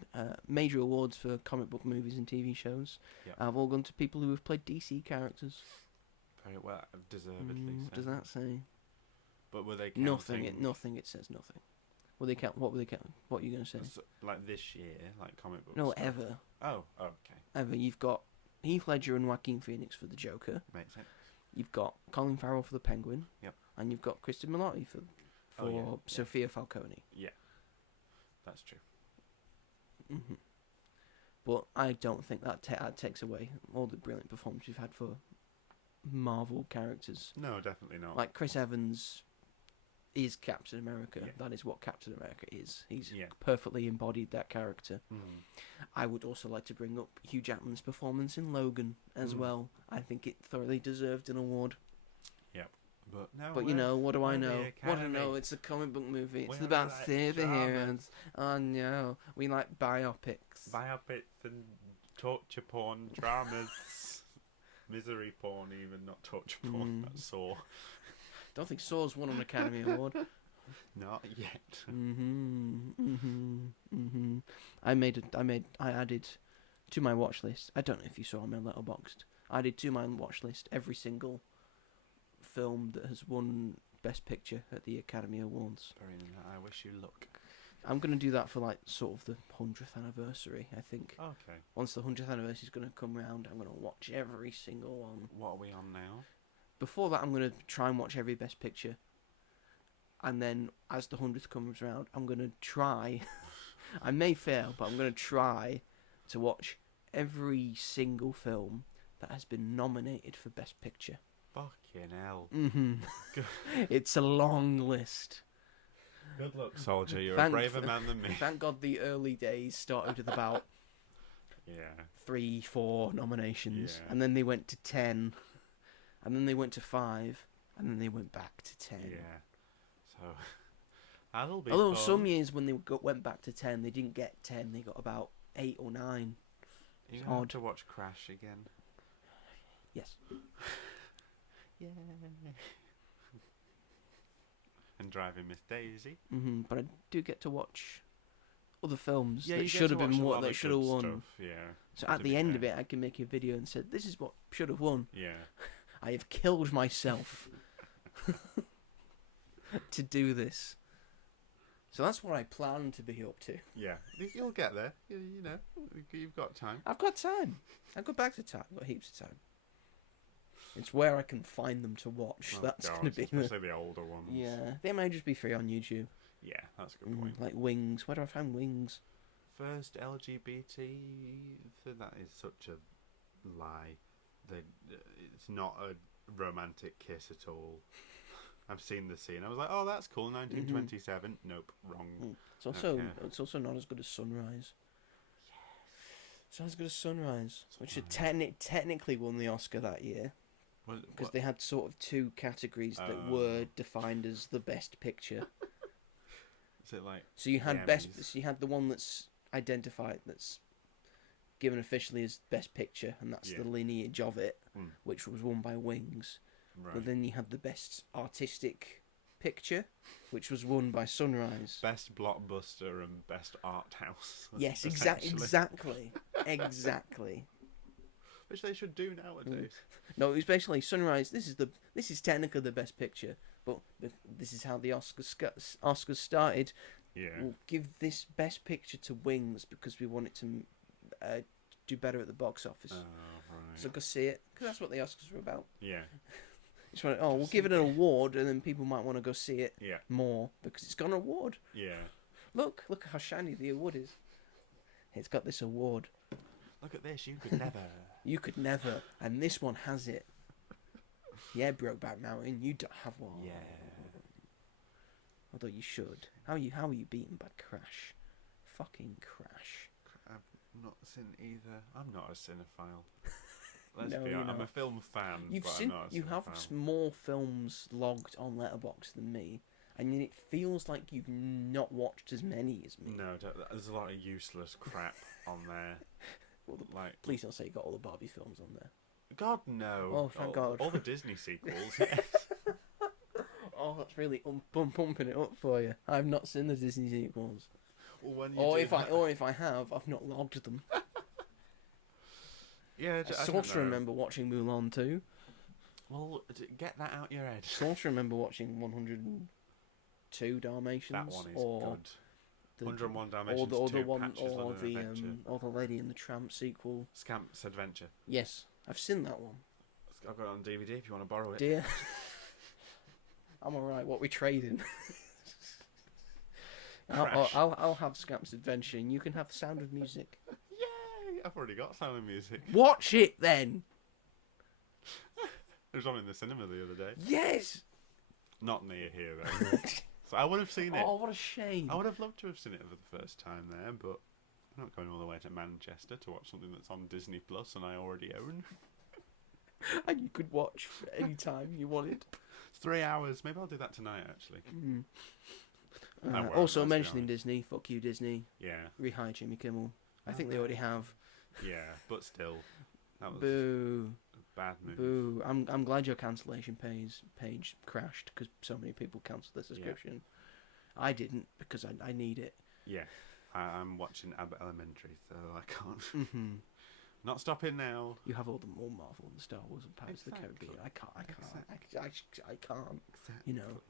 major awards for comic book movies and TV shows have all gone to people who have played DC characters. Very well, deservedly. So. Does that say But were they counting? Nothing. It says nothing. Will they count? What were they count? What are you going to say? So, like this year, like comic books. No, stuff? ever. Oh, okay. Ever. You've got Heath Ledger and Joaquin Phoenix for the Joker. Makes sense. You've got Colin Farrell for the Penguin. Yep. And you've got Kristen Milotti for Sophia Falcone. Yeah, that's true. But I don't think that takes away all the brilliant performances we've had for Marvel characters. No, definitely not. Like Chris Evans is Captain America. Yeah. That is what Captain America is. He's Yeah. perfectly embodied that character. Mm. I would also like to bring up Hugh Jackman's performance in Logan as well. I think it thoroughly deserved an award. Yep. But no. But you know, what do I we're the know? What do I know? Academy. It's a comic book movie. It's We about like superheroes. Oh no, we like biopics. Biopics and torture porn dramas. Misery porn, even, not torture porn. That's Saw. Don't think Saw's won an Academy Award. Not yet. I added to my watch list. I don't know if you saw my Letterboxd. I added to my watch list every single film that has won Best Picture at the Academy Awards. I wish you luck. I'm going to do that for like sort of the 100th anniversary, I think. Okay. Once the 100th anniversary is going to come round, I'm going to watch every single one. What are we on now? Before that, I'm going to try and watch every Best Picture. And then, as the 100th comes round, I'm going to try... I may fail, but I'm going to try to watch every single film that has been nominated for Best Picture. Fucking hell. It's a long list. Good luck, soldier. You're a braver man than me. Thank God the early days started with about 3-4 nominations, and then they went to 10, and then they went to 5, and then they went back to 10. Yeah. So that'll be. Although fun. some years when they went back to 10, they didn't get 10; they got about 8 or 9. You have to watch Crash again. Yes. Yeah. And Driving Miss Daisy. But I do get to watch other films Yeah, that you should have get to been watch a what lot that of should have good won. stuff, yeah. So at the end of it, I can make a video and say, "This is what should have won." Yeah. I have killed myself to do this. So that's what I plan to be up to. Yeah. You'll get there. You know, you've got time. I've got time. I've got back to time. I've got heaps of time. It's where I can find them to watch. Oh, That's God, going to be especially the older ones. Yeah, they might just be free on YouTube. Yeah, that's a good point. Like Wings. Where do I find Wings? First LGBT. That is such a lie. It's not a romantic kiss at all. I've seen the scene. I was like, oh, that's cool. 1927. Nope, wrong. It's also not as good as Sunrise. It's not as good as Sunrise, which had technically won the Oscar that year. Because they had sort of two categories that were defined as the best picture. Is it like? So you had So you had the one that's identified, that's given officially as best picture, and that's the lineage of it, which was won by Wings. Right. But then you had the best artistic picture, which was won by Sunrise. Best blockbuster and best art house. Yes, exactly. Which they should do nowadays. No, it was basically Sunrise. This is technically the best picture, but this is how the Oscars started. Yeah. We'll give this best picture to Wings because we want it to do better at the box office. Oh, right. So go see it, because that's what the Oscars were about. Yeah. It's like, we'll give it an award, and then people might want to go see it Yeah. more because it's got an award. Yeah. Look how shiny the award is. It's got this award. Look at this. You could never. You could never, and this one has it. Yeah, Brokeback Mountain, you don't have one. Yeah. Although you should. How are you beaten by Crash? Fucking Crash. I've not seen either. I'm not a cinephile. Let's No, be you're honest. I'm not. a film fan. You have more films logged on Letterboxd than me, and yet it feels like you've not watched as many as me. No, there's a lot of useless crap on there. Well, Like, please don't say you got all the Barbie films on there. God no. Oh, thank God. All the Disney sequels. Yes. Oh, that's really pumping it up for you. I've not seen the Disney sequels. Well, Or if I have, I've not logged them. Yeah, I sort of remember watching Mulan 2. Well, get that out your head. Sort of remember watching 102 Dalmatians. That one is or good. 101 Dalmatians, or the 2 one, Patches, or London Adventure. or the Lady and the Tramp sequel. Scamp's Adventure. Yes, I've seen that one. I've got it on DVD if you want to borrow it. Dear, I'm alright. What we trading? I'll have Scamp's Adventure, and you can have Sound of Music. Yay! I've already got Sound of Music. Watch it then. It was on in the cinema the other day. Yes. Not near here though. So I would have seen it. Oh, what a shame. I would have loved to have seen it for the first time there, but I'm not going all the way to Manchester to watch something that's on DisneyPlus and I already own. And you could watch any time you wanted. 3 hours. Maybe I'll do that tonight, actually. Also, mentioning Disney, fuck you, Disney. Yeah. Rehire Jimmy Kimmel. I think they already have. Yeah, but still. That was Boo. a bad move. Boo. I'm glad your cancellation page crashed because so many people cancelled their subscription. Yeah. I didn't because I need it. Yeah. I'm watching Abbott Elementary, so I can't. Not stopping now. You have all more Marvel and Star Wars and Pirates of the Caribbean. I can't. I can't. Exactly. You know,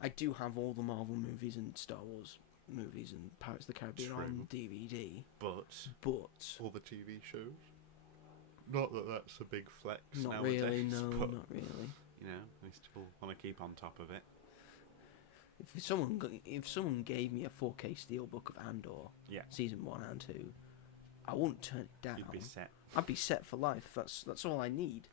I do have all the Marvel movies and Star Wars movies and Pirates of the Caribbean on DVD. But all the TV shows. Not that that's a big flex. Not nowadays, really. No, but, not really. You know, we still want to keep on top of it. If someone gave me a 4K steelbook of Andor, season 1 and 2, I wouldn't turn it down. You'd be set. I'd be set for life. That's all I need.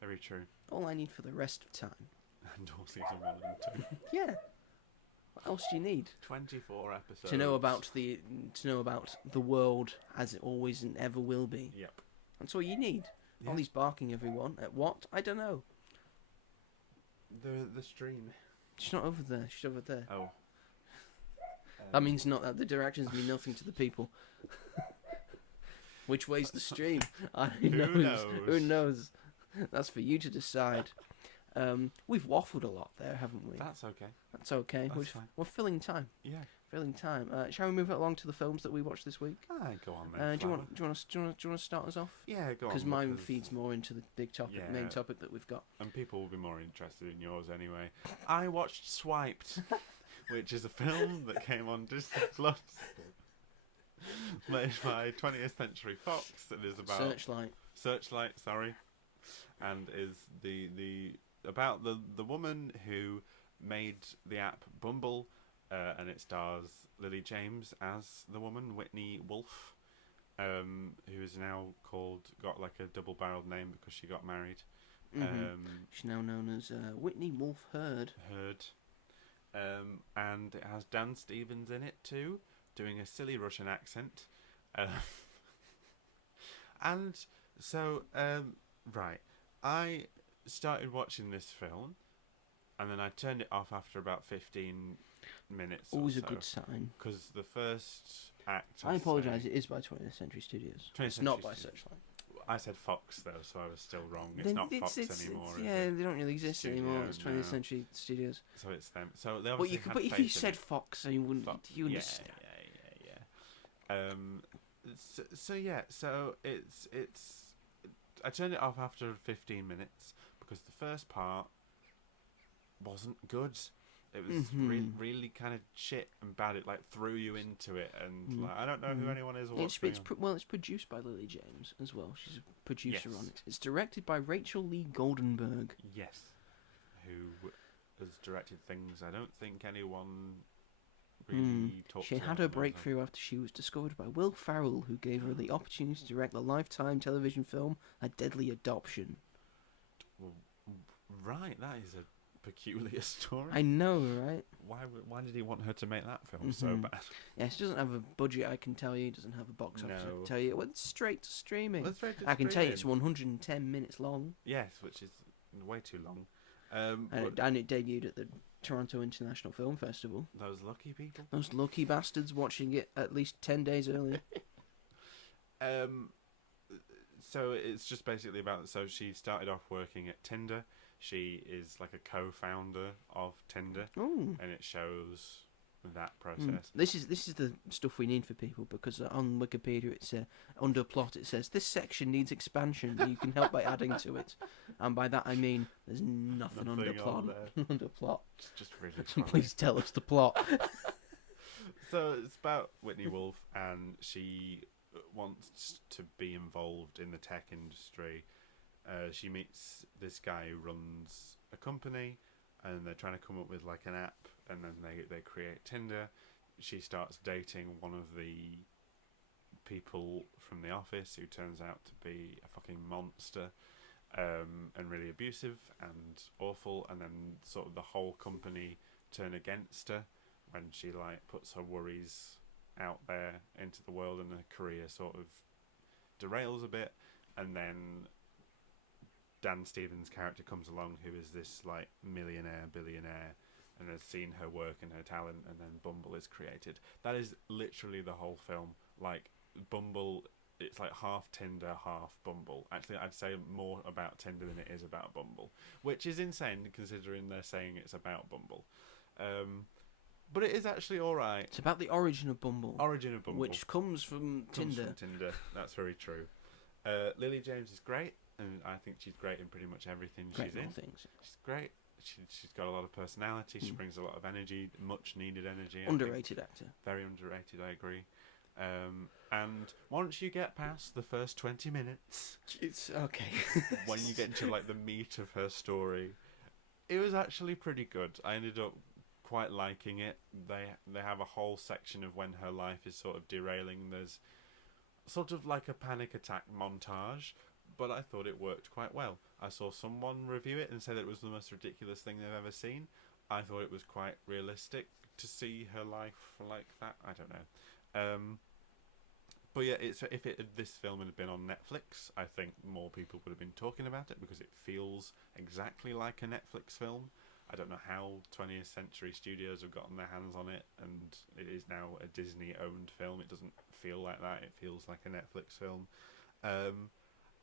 Very true. All I need for the rest of time. Andor season 1 and 2. Yeah. What else do you need? 24 episodes. To know about the world as it always and ever will be. Yep. That's all you need. Yeah. All these barking, everyone. At what? I don't know. The stream. She's not over there. She's over there. Oh. That means not that the directions mean nothing to the people. Which way's the stream? Who knows? Who knows? That's for you to decide. We've waffled a lot there, haven't we? That's okay. That's okay. That's fine. We're filling time. Yeah. Filling time. Shall we move along to the films that we watched this week? Go on then. Do you want to start us off? Yeah, go on. Because mine feeds more into the big topic, main topic that we've got. And people will be more interested in yours anyway. I watched Swiped, which is a film that came on DisneyPlus, made by 20th Century Fox. That is about Searchlight, sorry, and is about the woman who made the app Bumble, and it stars Lily James as the woman, Whitney Wolf, who is now got like a double-barreled name because she got married. She's now known as Whitney Wolf Heard. And it has Dan Stevens in it too, doing a silly Russian accent. And so, right, I started watching this film, and then I turned it off after about 15 minutes. Always a good sign. Because the first act... I apologise, it is by 20th Century Studios. It's not by Searchlight. I said Fox, though, so I was still wrong. It's not Fox anymore. They don't really exist anymore. It's 20th Century Studios. So it's them. So they obviously but if you said Fox, you wouldn't... You understand. Yeah. So it's... I turned it off after 15 minutes because the first part wasn't good. It was really kind of shit and bad. It like threw you into it, and like, I don't know who anyone is. Or it's produced by Lily James as well. She's a producer on it. It's directed by Rachel Lee Goldenberg. Yes, who has directed things I don't think anyone really talked. She had her breakthrough after she was discovered by Will Ferrell, who gave her the opportunity to direct the Lifetime television film A Deadly Adoption. Well, right, that is a peculiar story. I know, right? Why did he want her to make that film so bad? Yeah, she doesn't have a budget, I can tell you. Doesn't have a box office, I can tell you. It went straight to streaming. I can tell you it's 110 minutes long. Yes, which is way too long. And it debuted at the Toronto International Film Festival. Those lucky people. Those lucky bastards watching it at least 10 days earlier. So it's just basically about... So she started off working at Tinder. She is like a co-founder of Tinder. Ooh. And it shows that process. This is the stuff we need for people, because on Wikipedia it's under plot it says this section needs expansion. You can help by adding to it, and by that I mean there's nothing under plot. Under plot. It's just really Please tell us the plot. So it's about Whitney Wolf, and she wants to be involved in the tech industry. She meets this guy who runs a company, and they're trying to come up with like an app, and then they create Tinder. She starts dating one of the people from the office, who turns out to be a fucking monster, and really abusive and awful, and then sort of the whole company turn against her when she like puts her worries out there into the world, and her career sort of derails a bit, and then Dan Stevens' character comes along, who is this like billionaire, and has seen her work and her talent, and then Bumble is created. That is literally the whole film. Like Bumble, it's like half Tinder, half Bumble. Actually, I'd say more about Tinder than it is about Bumble, which is insane considering they're saying it's about Bumble. But it is actually all right. It's about the origin of Bumble. Which comes from Tinder. That's very true. Lily James is great, and I think she's great in pretty much everything she's in. Things. She's great. She's got a lot of personality. She brings a lot of energy, much needed energy. Underrated actor. Very underrated, I agree. And once you get past the first 20 minutes, it's okay. When you get into like the meat of her story, it was actually pretty good. I ended up quite liking it. They have a whole section of when her life is sort of derailing. There's sort of like a panic attack montage, but I thought it worked quite well. I saw someone review it and say that it was the most ridiculous thing they've ever seen. I thought it was quite realistic to see her life like that. I don't know. But yeah, this film had been on Netflix, I think more people would have been talking about it because it feels exactly like a Netflix film. I don't know how 20th Century Studios have gotten their hands on it, and it is now a Disney-owned film. It doesn't feel like that. It feels like a Netflix film.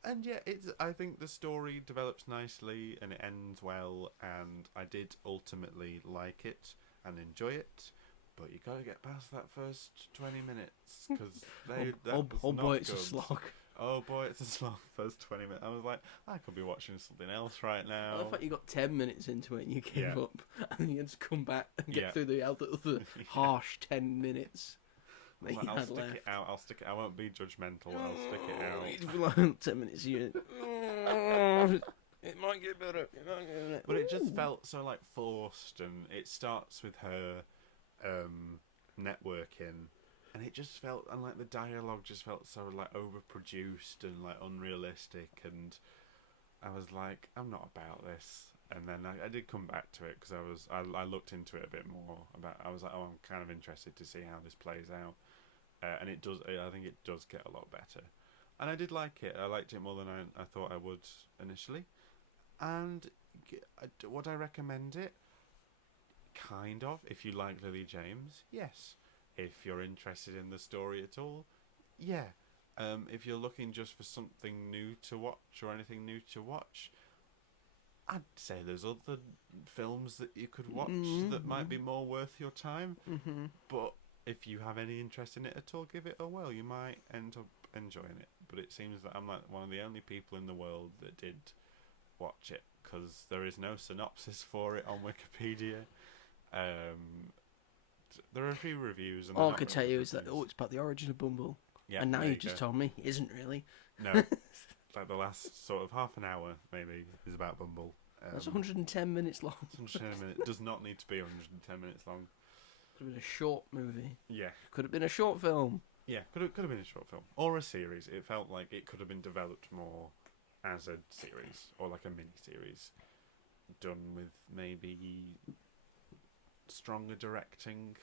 And yeah, I think the story develops nicely and it ends well, and I did ultimately like it and enjoy it. But you gotta get past that first 20 minutes because oh boy, it's a slog. Oh boy, it's a slog. First 20 minutes. I was like, I could be watching something else right now. I thought you got 10 minutes into it and you gave up, and then you had to come back and get through the other harsh 10 minutes. Like, I'll stick it out. I won't be judgmental. I'll stick it out. Like 10 minutes. It might get better. But it just felt so like forced, and it starts with her networking, and it just felt, and like the dialogue just felt so like overproduced and like unrealistic, and I was like, I'm not about this. And then I did come back to it because I looked into it a bit more. I was like, oh, I'm kind of interested to see how this plays out, and it does. I think it does get a lot better, and I did like it. I liked it more than I thought I would initially. And would I recommend it? Kind of. If you like Lily James, yes. If you're interested in the story at all, yeah. If you're looking just for something new to watch or anything new to watch, I'd say there's other films that you could watch that might be more worth your time. Mm-hmm. But if you have any interest in it at all, give it a whirl. You might end up enjoying it. But it seems that I'm like one of the only people in the world that did watch it, because there is no synopsis for it on Wikipedia. There are a few reviews. And all I could tell you is that it's about the origin of Bumble. Yeah, and now you just told me it isn't really. No, like the last sort of half an hour maybe is about Bumble. That's 110 minutes long. 110 minutes. It does not need to be 110 minutes long. Could have been a short movie. Yeah. Could have been a short film. Yeah, could have been a short film or a series. It felt like it could have been developed more as a series or like a mini series, done with maybe stronger directing,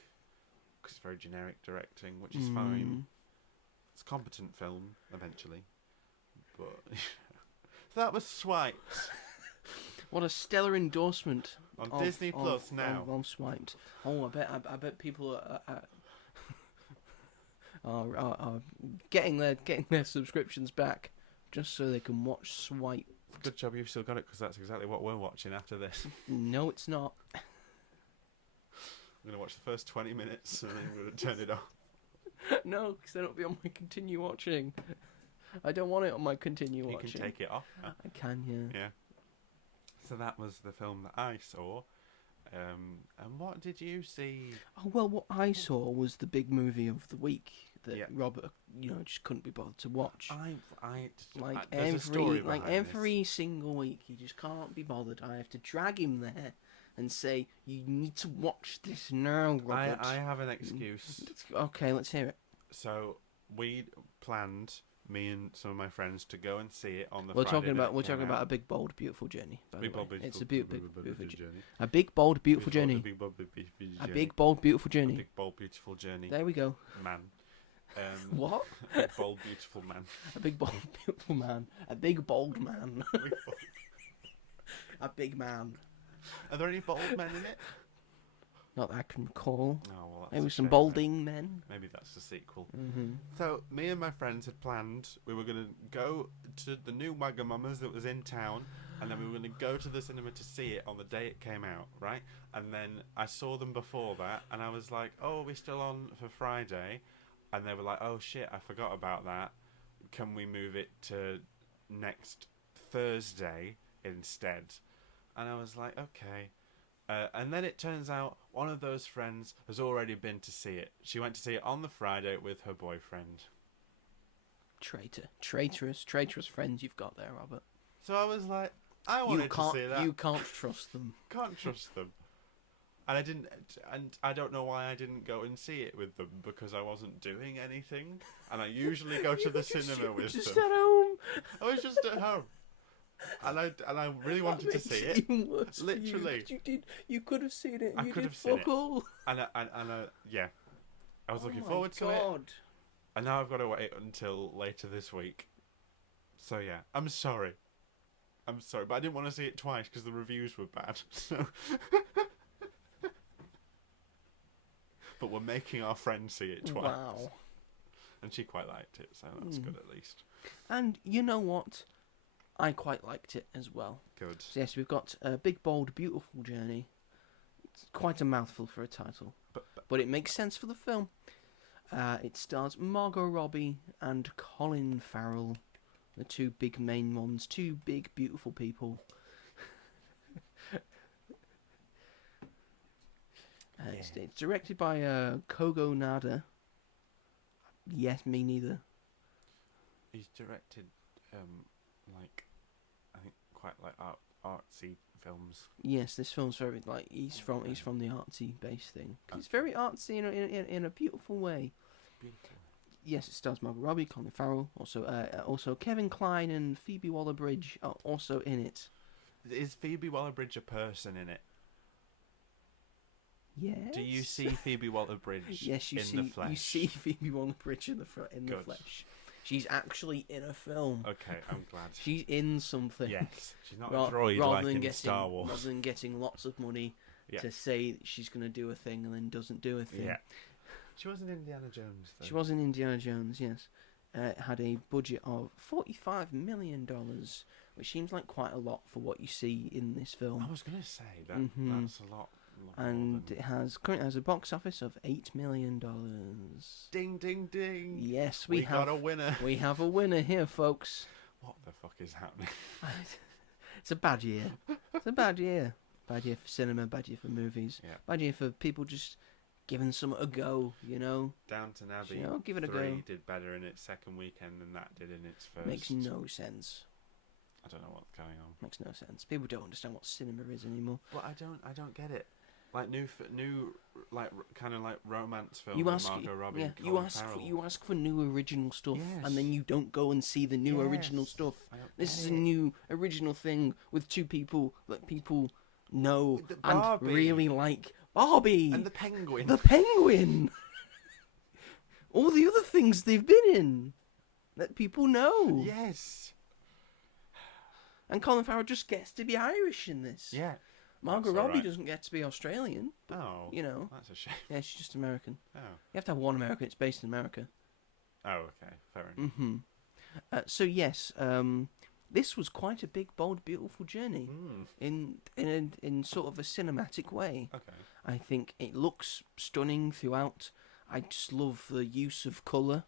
because it's very generic directing, which is fine. It's a competent film eventually, but so that was Swiped. What a stellar endorsement on DisneyPlus now. On Swiped. Oh, I bet people are getting their subscriptions back just so they can watch Swipe. Good job you've still got it, because that's exactly what we're watching after this. No, it's not. I'm going to watch the first 20 minutes and then I'm going to turn it off. No, because then it'll be on my continue watching. I don't want it on my continue watching. You can take it off. Huh? I can, yeah. Yeah. So that was the film that I saw. And what did you see? Oh, well, what I saw was the big movie of the week that Robert, just couldn't be bothered to watch. Every single week, he just can't be bothered. I have to drag him there and say, you need to watch this now, Robert. I have an excuse. Okay, let's hear it. So we planned, me and some of my friends, to go and see it on the We're Friday talking about A Big Bold Beautiful Journey. It's a beautiful journey. A big bold beautiful journey. A big bold beautiful journey. A big bold beautiful journey. There we go. Man. What? A big bold beautiful man. A big bold beautiful man. A big bold man. A big man. Are there any bald men in it? Not that I can recall. Oh, well, that's Maybe a some shame, balding men. Maybe that's the sequel. Mm-hmm. So, me and my friends had planned we were going to go to the new Wagamama's that was in town, and then we were going to go to the cinema to see it on the day it came out, right? And then I saw them before that, and I was like, oh, are we still on for Friday? And they were like, oh, shit, I forgot about that. Can we move it to next Thursday instead? And I was like, okay. And then it turns out one of those friends has already been to see it. She went to see it on the Friday with her boyfriend. Traitorous friends you've got there, Robert. So I was like, I wanted to see that. You can't trust them. Can't trust them. And I didn't, and I don't know why I didn't go and see it with them, because I wasn't doing anything. And I usually go to the cinema with them. Just at home. I was just at home. And I really wanted to see it. Even worse for Literally. You could have seen it. I You could did have seen fuck it. all. And yeah. I was looking Oh my forward to it. God. And now I've got to wait until later this week. So yeah, I'm sorry. But I didn't want to see it twice because the reviews were bad. So. But we're making our friend see it twice. Wow. And she quite liked it, so that's good at least. And you know what? I quite liked it as well. Good. So yes, we've got a Big, Bold, Beautiful Journey. It's quite a mouthful for a title. But it makes sense for the film. It stars Margot Robbie and Colin Farrell. The two big main ones. Two big, beautiful people. It's directed by Kogo Nada. Yes, me neither. He's directed, like, I think quite like artsy films. Yes, this film's very like he's from the artsy base thing. 'Cause it's very artsy in a beautiful way. Beautiful. Yes, it stars Margot Robbie, Colin Farrell, also Kevin Kline and Phoebe Waller-Bridge are also in it. Is Phoebe Waller-Bridge a person in it? Yes. Do you see Phoebe Waller-Bridge yes, the flesh? You see Phoebe Waller-Bridge in the flesh. She's actually in a film. Okay, I'm glad. She's in something. Yes, she's not a droid like in Star Wars. Rather than getting lots of money to say that she's going to do a thing and then doesn't do a thing. Yeah. She wasn't Indiana Jones, though. She was in Indiana Jones, yes. It had a budget of $45 million, which seems like quite a lot for what you see in this film. I was going to say, that's a lot. And it currently has a box office of $8 million. Ding, ding, ding. Yes, we got a winner. We have a winner here, folks. What the fuck is happening? It's a bad year. It's a bad year. Bad year for cinema, bad year for movies. Yeah. Bad year for people just giving some a go, you know. Downton Abbey give it a 3 go. did better in its second weekend than that did in its first. Makes no sense. I don't know what's going on. Makes no sense. People don't understand what cinema is anymore. But I don't get it. Like new, like kind of like romance film You with ask, Margot Robbie. yeah, and Colin Farrell. you ask for new original stuff, Yes. and then you don't go and see the new original stuff. This is a new original thing with two people that people know and Barbie. really like. Barbie And the Penguin. The Penguin. All the other things they've been in that people know. Yes. And Colin Farrell just gets to be Irish in this. Yeah. Margot That's Robbie alright. doesn't get to be Australian. But, Oh. you know. That's a shame. Yeah, she's just American. Oh. You have to have one American. It's based in America. Oh, okay. Fair enough. Mm-hmm. So yes, this was quite a big, bold, beautiful journey in sort of a cinematic way. Okay. I think it looks stunning throughout. I just love the use of colour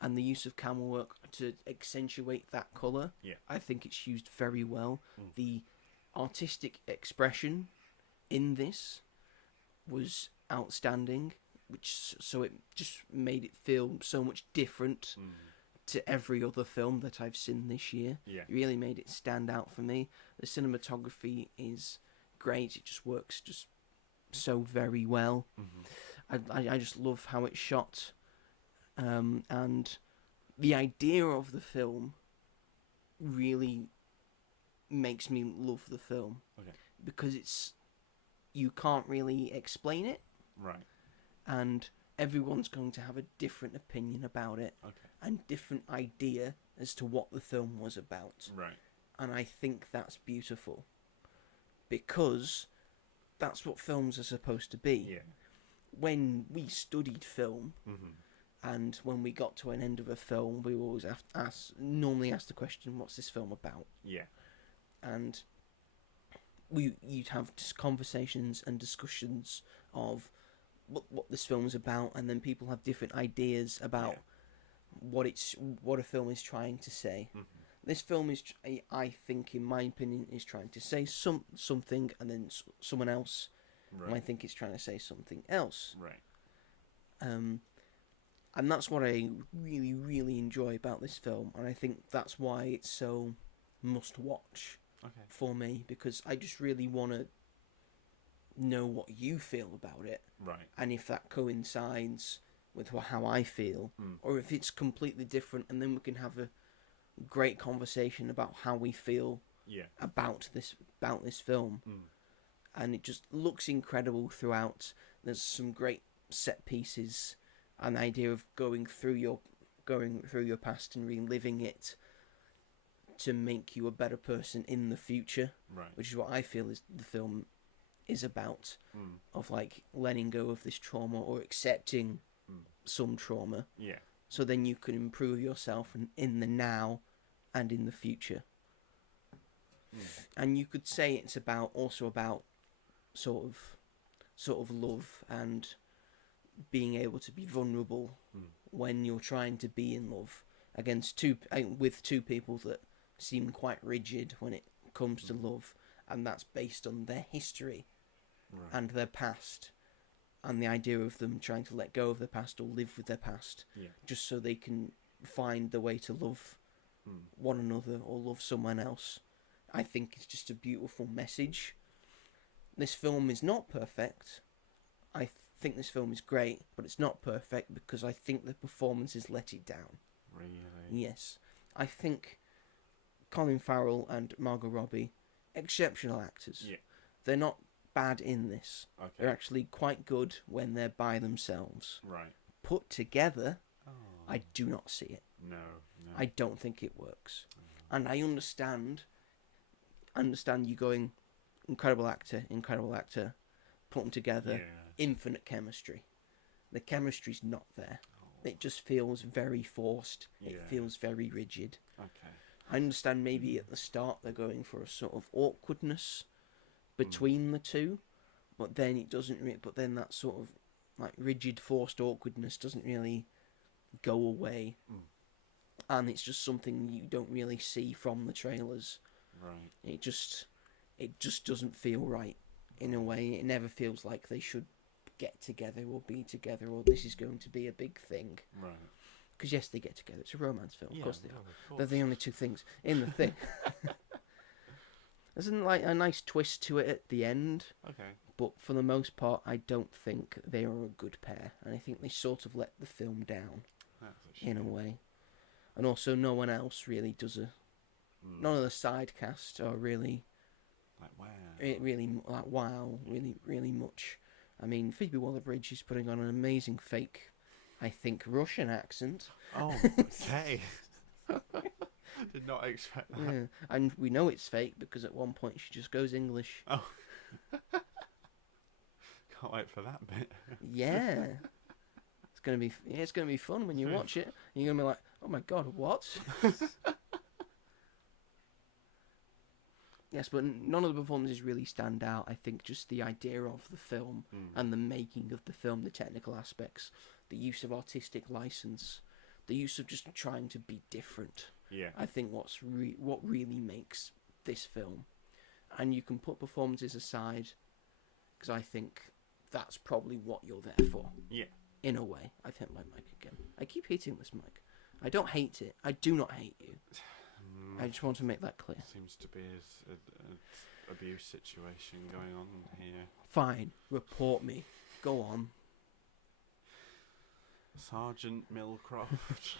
and the use of camera work to accentuate that colour. Yeah. I think it's used very well. The artistic expression in this was outstanding, so it just made it feel so much different to every other film that I've seen this year. Yeah. It really made it stand out for me. The cinematography is great. It just works just so very well. I just love how it's shot, and the idea of the film really makes me love the film. Okay. Because you can't really explain it. Right. And everyone's going to have a different opinion about it. Okay. And different idea as to what the film was about. Right. And I think that's beautiful. because that's what films are supposed to be. Yeah. When we studied film, Mm-hmm. and when we got to an end of a film, we always normally ask the question, "What's this film about?" Yeah. And you'd have conversations and discussions of what this film is about, and then people have different ideas about what a film is trying to say. Mm-hmm. This film is, I think, in my opinion, is trying to say something, and then someone else might think it's trying to say something else. Right. And that's what I really, really enjoy about this film, and I think that's why it's so must watch for me, because I just really want to know what you feel about it, Right. and if that coincides with how I feel, or if it's completely different, and then we can have a great conversation about how we feel about this film. And it just looks incredible throughout. There's some great set pieces, and the idea of going through your past and reliving it to make you a better person in the future, which is what I feel is the film is about, of like letting go of this trauma or accepting some trauma, so then you can improve yourself in the now and in the future. And you could say it's also about sort of love and being able to be vulnerable when you're trying to be in love with two people that seem quite rigid when it comes to love, and that's based on their history and their past, and the idea of them trying to let go of their past or live with their past, just so they can find the way to love one another or love someone else. I think it's just a beautiful message. This film is not perfect. I think this film is great, but it's not perfect because I think the performances let it down. Really? Yes. I think Colin Farrell and Margot Robbie, exceptional actors. Yeah. They're not bad in this. Okay. They're actually quite good when they're by themselves. Right. Put together, Oh. I do not see it. No. I don't think it works. And I understand you going, incredible actor, put them together, infinite chemistry. The chemistry's not there. It just feels very forced. It feels very rigid. Okay. I understand maybe at the start they're going for a sort of awkwardness between the two, but then it doesn't. But then that sort of like rigid, forced awkwardness doesn't really go away, and it's just something you don't really see from the trailers. Right. It just doesn't feel right in a way. It never feels like they should get together or be together, or this is going to be a big thing. Right. Because yes, they get together. It's a romance film. Of course they are. Of course. They're the only two things in the thing. There's like a nice twist to it at the end. Okay. But for the most part, I don't think they are a good pair, and I think they sort of let the film down in a way. And also, no one else really does none of the side cast are really really much. I mean, Phoebe Waller-Bridge is putting on an amazing fake, I think, Russian accent. Oh, okay. Did not expect that. Yeah. And we know it's fake because at one point she just goes English. Oh. Can't wait for that bit. Yeah. It's gonna be fun when you watch it. You're gonna be like, oh my god, what? Yes, but none of the performances really stand out. I think just the idea of the film and the making of the film, the technical aspects, the use of artistic license, the use of just trying to be different. Yeah. I think what really makes this film. And you can put performances aside, because I think that's probably what you're there for. Yeah. In a way. I've hit my mic again. I keep hitting this mic. I don't hate it. I do not hate you. I just want to make that clear. Seems to be an abuse situation going on here. Fine. Report me. Go on. Sergeant Millcroft.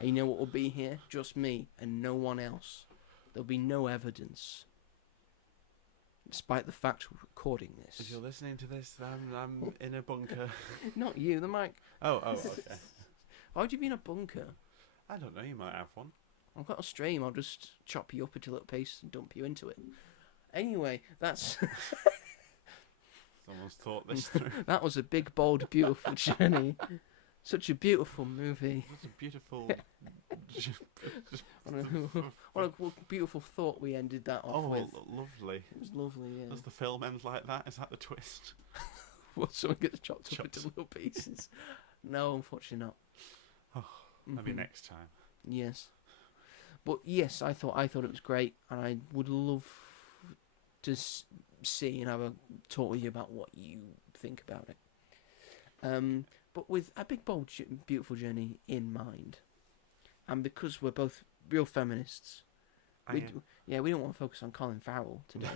You know what will be here? Just me and no one else. There'll be no evidence. Despite the fact we're recording this. If you're listening to this, I'm in a bunker. Not you, the mic. Oh, okay. Why would you be in a bunker? I don't know, you might have one. I've got a stream, I'll just chop you up into little pieces and dump you into it. Anyway, that's Someone's thought this through. that was a big, bold, beautiful journey. Such a beautiful movie. What a beautiful. What a beautiful thought we ended that off with. Lovely. It was lovely, yeah. Does the film end like that? Is that the twist? Well, someone gets chopped up into little pieces. No, unfortunately not. Oh, maybe next time. Yes, but yes, I thought it was great, and I would love to see and have a talk with you about what you think about it. But with a big, bold, beautiful journey in mind, and because we're both real feminists, we don't want to focus on Colin Farrell today.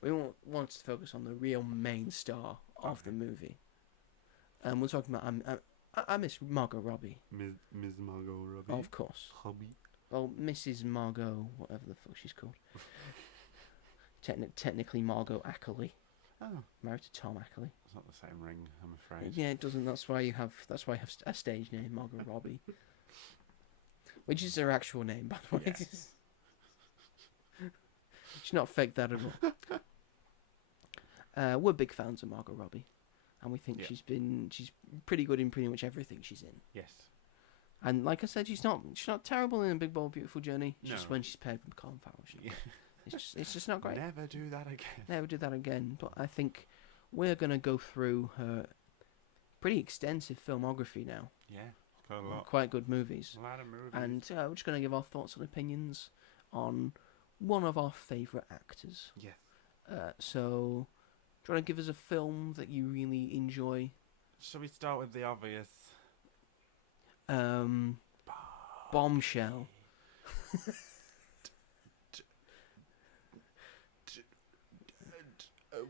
We want to focus on the real main star of the movie. We're talking about I miss Margot Robbie. Ms. Margot Robbie. Of course. Hobby. Well, Mrs. Margot, whatever the fuck she's called. Technically Margot Ackley. Oh. Married to Tom Ackley. It's not the same ring, I'm afraid. Yeah, it doesn't. That's why I have a stage name, Margot Robbie. Which is her actual name, by the way. Yes. She's not faked that at all. We're big fans of Margot Robbie, and we think she's pretty good in pretty much everything she's in. Yes. And like I said, she's not terrible in A Big Bold Beautiful Journey. It's just when she's paired with Colin Farrell. It's just not great. Never do that again. Never do that again. But I think we're gonna go through her pretty extensive filmography now. Yeah, quite a lot. Quite good movies. A lot of movies. And we're just gonna give our thoughts and opinions on one of our favourite actors. Yeah. So, do you want to give us a film that you really enjoy? Shall we start with the obvious? Bombshell.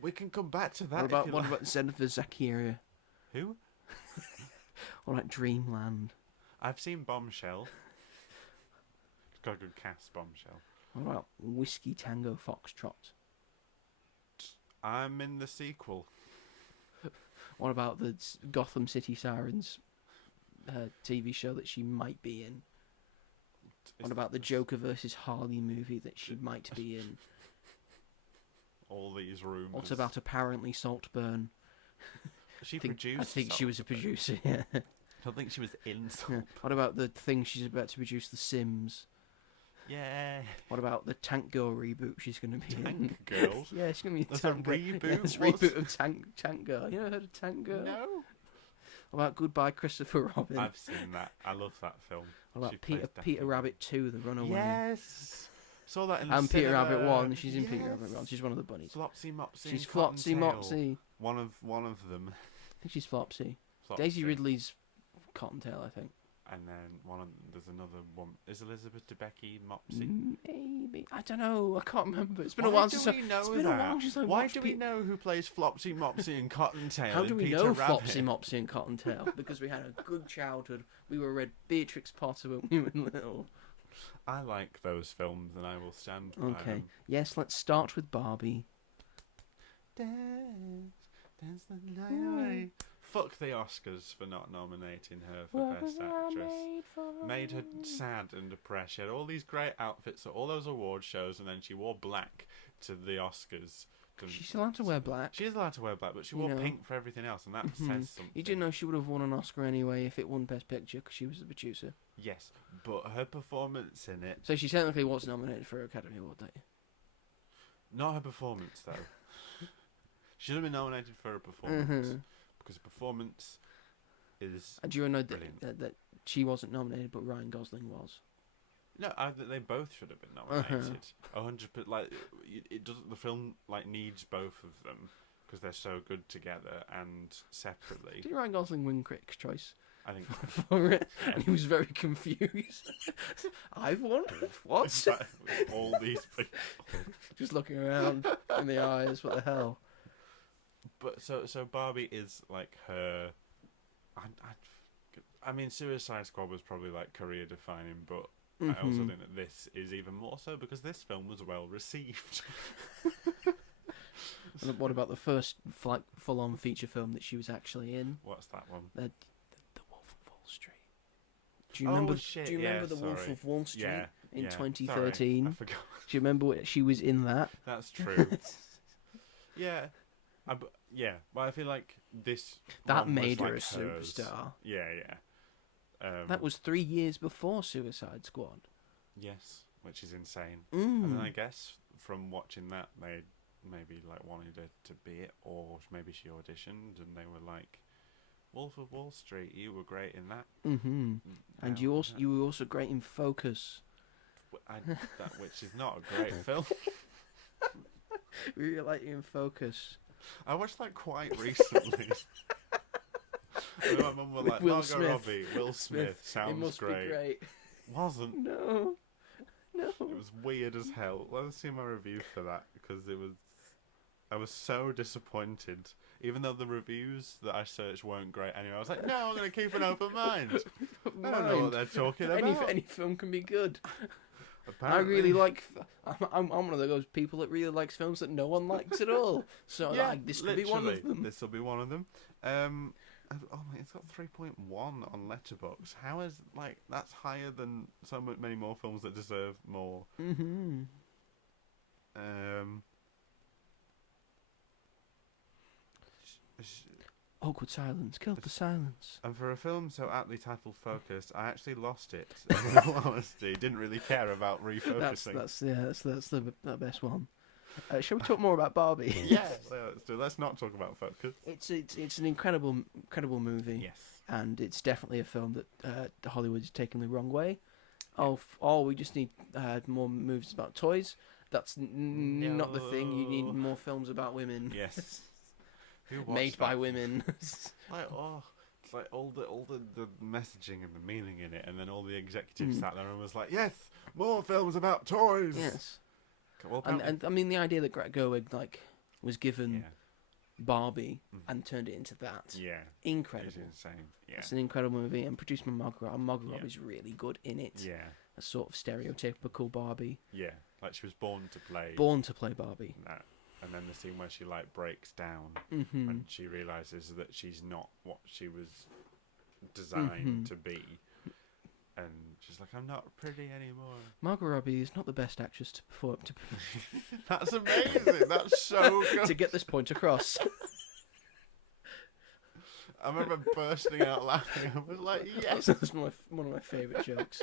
We can come back to that. What about Jennifer Zakira? Who? Or like Dreamland? I've seen Bombshell. It's got a good cast, Bombshell. What about Whiskey Tango Foxtrot? I'm in the sequel. What about the Gotham City Sirens TV show that she might be in? What about the Joker versus Harley movie that she might be in? All these rumours. What about apparently Saltburn? She produced. I think Saltburn. she was a producer. Yeah. I don't think she was in Saltburn. What about the thing she's about to produce, The Sims? Yeah. What about the Tank Girl reboot she's going to be in? Tank Girl? Yeah, she's going to be There's Tank a Girl. reboot? Yeah, there's a reboot of Tank Girl. You ever heard of Tank Girl? No. What about Goodbye Christopher Robin? I've seen that. I love that film. What about Peter Rabbit 2, The Runaway? Yes. Saw that in the And cinema. Peter Rabbit 1. She's in Peter Rabbit 1. She's one of the bunnies. Flopsy Mopsy. She's and Flopsy Cottontail. Mopsy. One of them. I think she's Flopsy. Flopsy. Daisy Ridley's Cottontail, I think. And then there's another one. Is Elizabeth Debicki Mopsy? Maybe. I don't know. I can't remember. It's been a while since Why do we know it's been that? a while since I Why watched do we know who plays Flopsy Mopsy and Cottontail? How do we Peter know Rabbit? Flopsy Mopsy and Cottontail? Because we had a good childhood. We were read Beatrix Potter when we were little. I like those films, and I will stand by Okay. them. Yes, let's start with Barbie. Dance the night away. Fuck the Oscars for not nominating her for Best Actress. Made her sad and depressed. She had all these great outfits at all those award shows, and then she wore black to the Oscars. She's allowed to wear black. She is allowed to wear black, but she wore pink for everything else, and that says something. You do know she would have won an Oscar anyway if it won Best Picture, because she was the producer. Yes, but her performance in it... So she technically was nominated for an Academy Award, don't you? Not her performance, though. She should have been nominated for her performance, because performance is Do you know brilliant. that she wasn't nominated, but Ryan Gosling was? No, they both should have been nominated. 100%. Like, it doesn't. The film needs both of them because they're so good together and separately. Did Ryan Gosling win Critics' Choice I think for it? And he was very confused. I've won? What? all these people. Just looking around in the eyes. What the hell? But so Barbie is like her. I mean, Suicide Squad was probably career defining, but I also think that this is even more so because this film was well received. And what about the first full-on feature film that she was actually in? What's that one? The Wolf of Wall Street. Do you remember? Shit, Do you remember the sorry. Wolf of Wall Street in yeah, 2013? Sorry, I forgot. Do you remember what she was in that? That's true. Yeah. Yeah, but I feel like this That one was made her like a hers. superstar. Yeah, yeah. That was 3 years before Suicide Squad. Yes, which is insane. Mm. And then I guess from watching that, they maybe like wanted her to be it, or maybe she auditioned and they were like, Wolf of Wall Street, you were great in that. Mm-hmm. And you were also great in Focus. That which is not a great film. We really like you in Focus. I watched that quite recently. And my mum was like, Will Margot Smith. Robbie, Will Smith, sounds It must great. be great. Wasn't. No. It was weird as hell. Let's see my review for that, because I was so disappointed. Even though the reviews that I searched weren't great anyway, I was like, no, I'm going to keep an open mind. I don't know what they're talking about. Any film can be good. Apparently. I really like. I'm one of those people that really likes films that no one likes at all. So Yeah, like, this could be one of them. This will be one of them. Oh my, it's got 3.1 on Letterboxd. How is that's higher than so many more films that deserve more. Mm-hmm. Awkward silence. Killed the silence. And for a film so aptly titled Focus, I actually lost it. In all honesty, didn't really care about refocusing. That's the best one. Shall we talk more about Barbie? Yeah, let's not talk about Focus. It's an incredible movie. Yes. And it's definitely a film that Hollywood is taking the wrong way. Oh, we just need more movies about toys. That's not the thing. You need more films about women. Yes. Made by women. It's like all the messaging and the meaning in it, and then all the executives sat there and was like, yes, more films about toys. Yes. Well, and I mean, the idea that Greta Gerwig was given Barbie and turned it into that. Yeah. Incredible. It's insane. Yeah. It's an incredible movie, and produced by Margot Robbie. Margot Robbie's really good in it. Yeah. A sort of stereotypical Barbie. Yeah. Like she was born to play Barbie. That. And then the scene where she breaks down Mm-hmm. and she realizes that she's not what she was designed to be, and she's like, I'm not pretty anymore. Margot Robbie is not the best actress to perform That's amazing. That's so good. to get this point across. I remember bursting out laughing. I was like, yes. That's one of my favourite jokes.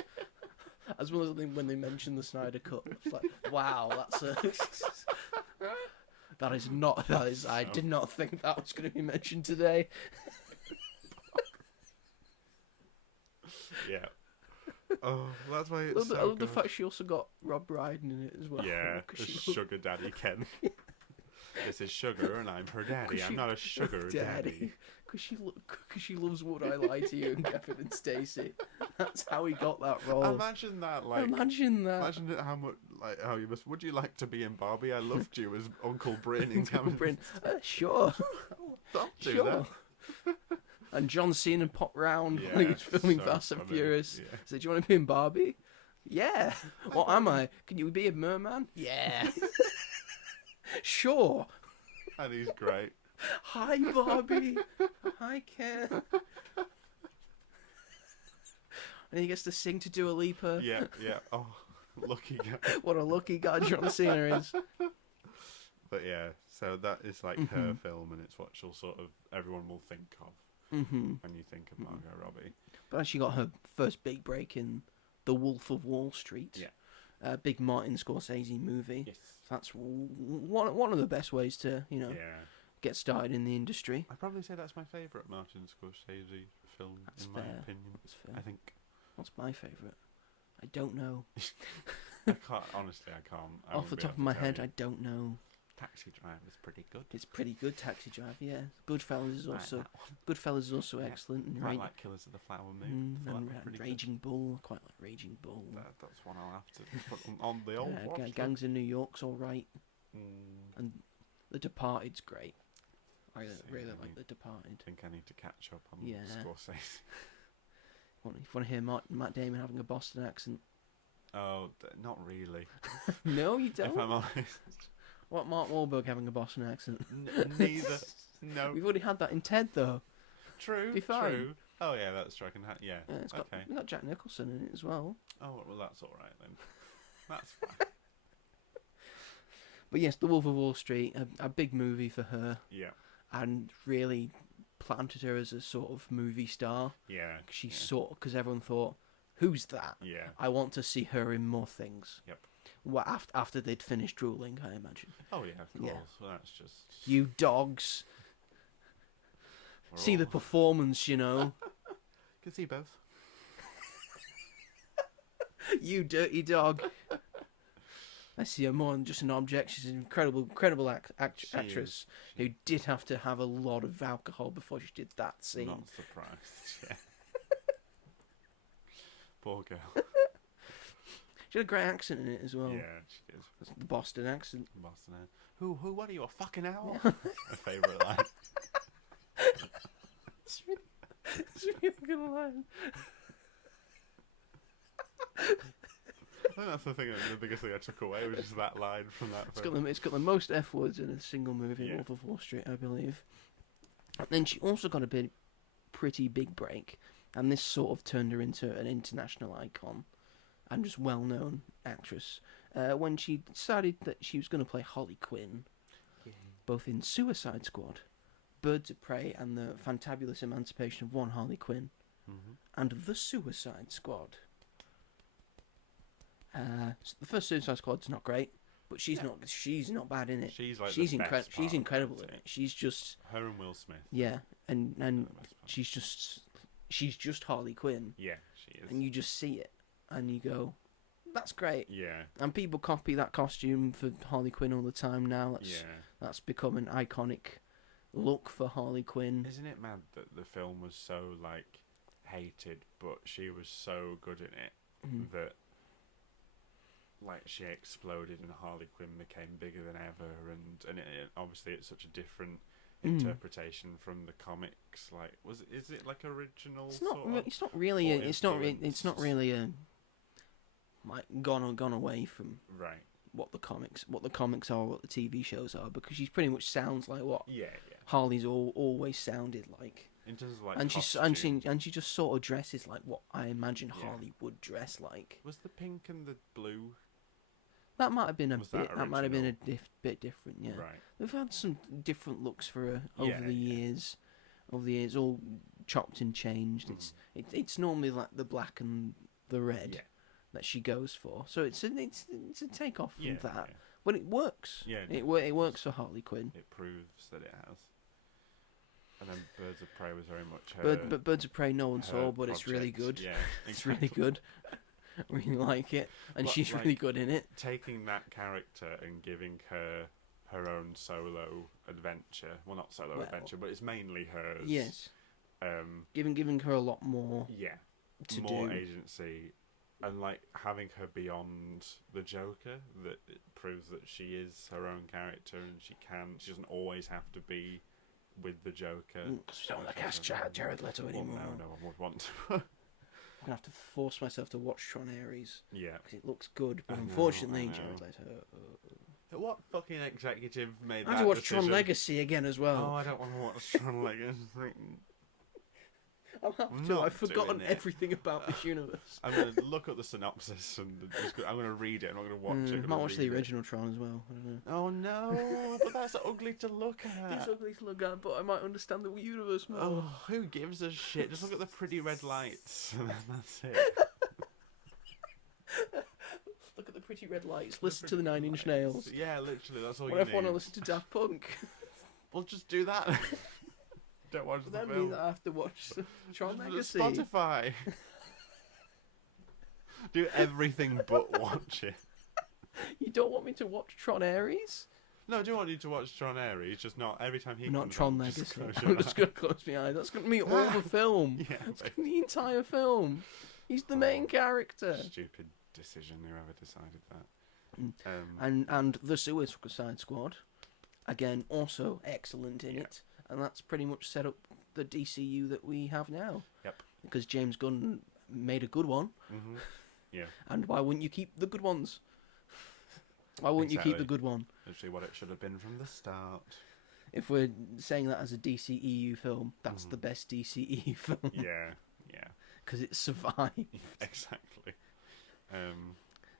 As well as when they mentioned the Snyder Cut. It's like, wow, that's a... I did not think that was going to be mentioned today. Yeah. Oh, that's why I it's love so the fact she also got Rob Brydon in it as well. Yeah, the sugar daddy Ken. This is Sugar and I'm her daddy. I'm not a sugar daddy. Because she loves Would I Lie to You and Kevin and Stacey. That's how he got that role. Imagine that, Imagine that. Imagine how much, how you must. Would you like to be in Barbie? I loved you as Uncle Bryn in Kevin. Bryn. Sure. Don't do Sure. that. And John Cena popped round when he was filming Fast and Furious. Yeah. Said, do you want to be in Barbie? Yeah. What am I? Can you be a merman? Yeah. Sure. And he's great. Hi, Barbie. Hi, Ken. And he gets to sing to Dua Lipa. Yeah. Oh, lucky guy. What a lucky guy John Cena is. But yeah, so that is her film, and it's what she'll everyone will think of when you think of Margot Robbie. But she got her first big break in The Wolf of Wall Street. Yeah. Big Martin Scorsese movie. Yes. So that's one of the best ways to, get started in the industry. I'd probably say that's my favourite Martin Scorsese film, my opinion. That's fair. I think. What's my favourite? I don't know. I can't, honestly, I can't. Off the top of my head, I don't know. Taxi Driver is pretty good. It's pretty good, Taxi Driver, yeah. Goodfellas is also excellent. And quite like Killers of the Flower Moon. And Raging Bull, quite like Raging Bull. That's one I'll have to put on the old watch. Gangs in New York's alright. And The Departed's great. I really like The Departed. I think I need to catch up on Scorsese. You want to hear Matt Damon having a Boston accent? Oh, not really. No, you don't? If I'm honest. What, Mark Wahlberg having a Boston accent? Neither. No. We've already had that in Ted, though. True. Be fine. True. Oh, yeah, that's true. Yeah. It's got Jack Nicholson in it as well. Oh, well, that's all right then. That's fine. But yes, The Wolf of Wall Street, a big movie for her, Yeah. and really planted her as a sort of movie star. Yeah. She's because everyone thought, who's that? Yeah. I want to see her in more things. Yep. Well, after they'd finished drooling, I imagine. Oh yeah, of course. Yeah. Well, that's just You dogs. See the performance, you know. Can see both. You dirty dog. I see her more than just an object. She's an incredible actress who did have to have a lot of alcohol before she did that scene. Not surprised. Yeah. Poor girl. She had a great accent in it as well. Yeah, she did. The Boston accent. Boston. Who? What are you, a fucking owl? My favourite line. It's really good line. I think that's the biggest thing I took away was just that line from that film. It's got the most F words in a single movie, Yeah. Wolf of Wall Street, I believe. And then she also got a pretty big break, and this sort of turned her into an international icon and just well-known actress when she decided that she was going to play Harley Quinn, both in Suicide Squad, Birds of Prey, and the Fantabulous Emancipation of One Harley Quinn, and The Suicide Squad. The first Suicide Squad's not great, but she's not bad in it. She's like she's the best part she's of incredible it, in it. She's just her and Will Smith. yeah, and The best part. she's just Harley Quinn, Yeah, she is. and you just see it, and you go, that's great. Yeah. And people copy that costume for Harley Quinn all the time now. That's become an iconic look for Harley Quinn. Isn't it mad that the film was so like hated, but she was so good in it that like she exploded and Harley Quinn became bigger than ever, and obviously it's such a different interpretation from the comics. Like, is it like original? It's not really a like gone away from right what the comics are, what the TV shows are, because she pretty much sounds like what yeah Harley's always sounded like. in terms of like And costume. she just sort of dresses like what I imagine Yeah. Harley would dress like. Was the pink and the blue That might have been Was that that might have been original? bit different, yeah. right? We've had some different looks for her over Yeah, the yeah. years. Over the years, all chopped and changed. It's normally like the black and the red Yeah. that she goes for. So it's a takeoff from Yeah, that, yeah. but it works. Yeah, it works for Harley Quinn. It proves that it has. And then Birds of Prey was very much her. But Birds of Prey, no one her saw, but it's really project. good. Yeah, It's really good. I really like it, and But, she's like, really good in it. Taking that character and giving her own solo adventure. Well, not solo Well, adventure, but it's mainly hers. Yes, Um. giving her a lot more Yeah. to More do. agency, and like having her beyond the Joker. That it proves that she is her own character, and she doesn't always have to be with the Joker. Because we don't want to cast Jared Leto Well, anymore. no one would want to. I'm gonna have to force myself to watch Tron Ares Yeah. because it looks good, but I know, unfortunately, I know. Jared Leto. What fucking executive made I that have to watch decision? Tron Legacy again as Oh, well. I don't want to watch Tron Legacy. I'll have I'm to. not I've forgotten doing it. everything about this universe. I'm going to look up the synopsis and I'm going to read it. I'm not going to watch it. I'm I might gonna watch the read it. original Tron as well. I don't know. Oh no, but that's ugly to look at. It's ugly to look at, but I might understand the universe more. Oh, who gives a shit? Just look at the pretty red lights. And that's it. Look at the pretty red lights. Listen to the Nine Inch Nails. Yeah, literally, that's all What you if I need. want to listen to Daft Punk? Well, just do that. Don't watch Does the that film. mean that I have to watch Tron Just Legacy? Spotify. Do everything but watch it. You don't want me to watch Tron Ares? No, I do want you to watch Tron Ares, just not every time he Not comes Tron on, just Legacy. close your I'm just going to close my eyes. That's going to be all the film. Yeah, That's going to be the entire film. He's the main character. Stupid decision, whoever decided that. And the Suicide Squad, again, also excellent in it. And that's pretty much set up the DCU that we have now. Yep. Because James Gunn made a good one. Mm-hmm. Yeah. And why wouldn't you keep the good ones? Why wouldn't you keep the Exactly. good one? Literally what it should have been from the start. If we're saying that as a DCEU film, that's the best DCEU film. Yeah, yeah. Because it survived. Exactly.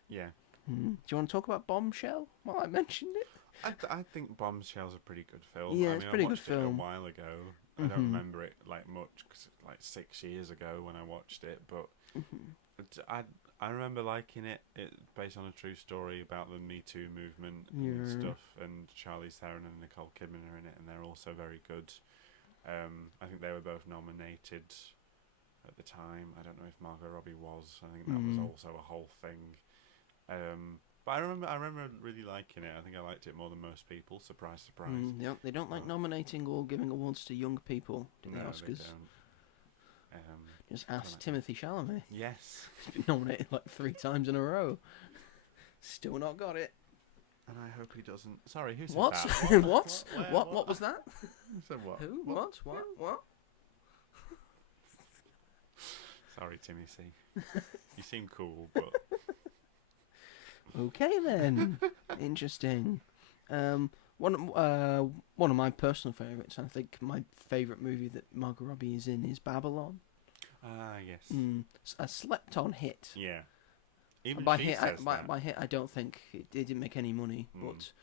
Yeah. Do you want to talk about Bombshell while I mentioned it? I think Bombshell's a pretty good film. Yeah, I it's mean, a pretty I good watched it film. a while ago. I don't remember it like much because like 6 years ago when I watched it, but I remember liking it. It's based on a true story about the Me Too movement and stuff, and Charlize Theron and Nicole Kidman are in it, and they're also very good. I think they were both nominated at the time. I don't know if Margot Robbie was. I think that was also a whole thing. But I remember really liking it. I think I liked it more than most people. Surprise, surprise. Yep, they don't like nominating or giving awards to young people in the Oscars. They don't. Just ask Timothée Chalamet. Yes. He's been nominated like 3 times in a row. Still not got it. And I hope he doesn't. Sorry, who said What? that? What was that? Who said what? Who? What? Sorry, Timothy. You seem cool, but... Okay then. Interesting. One of my personal favourites, I think my favourite movie that Margot Robbie is in is Babylon. Ah, yes. A slept-on hit. Yeah. Even by she hit, says by hit, I don't think it didn't make any money. But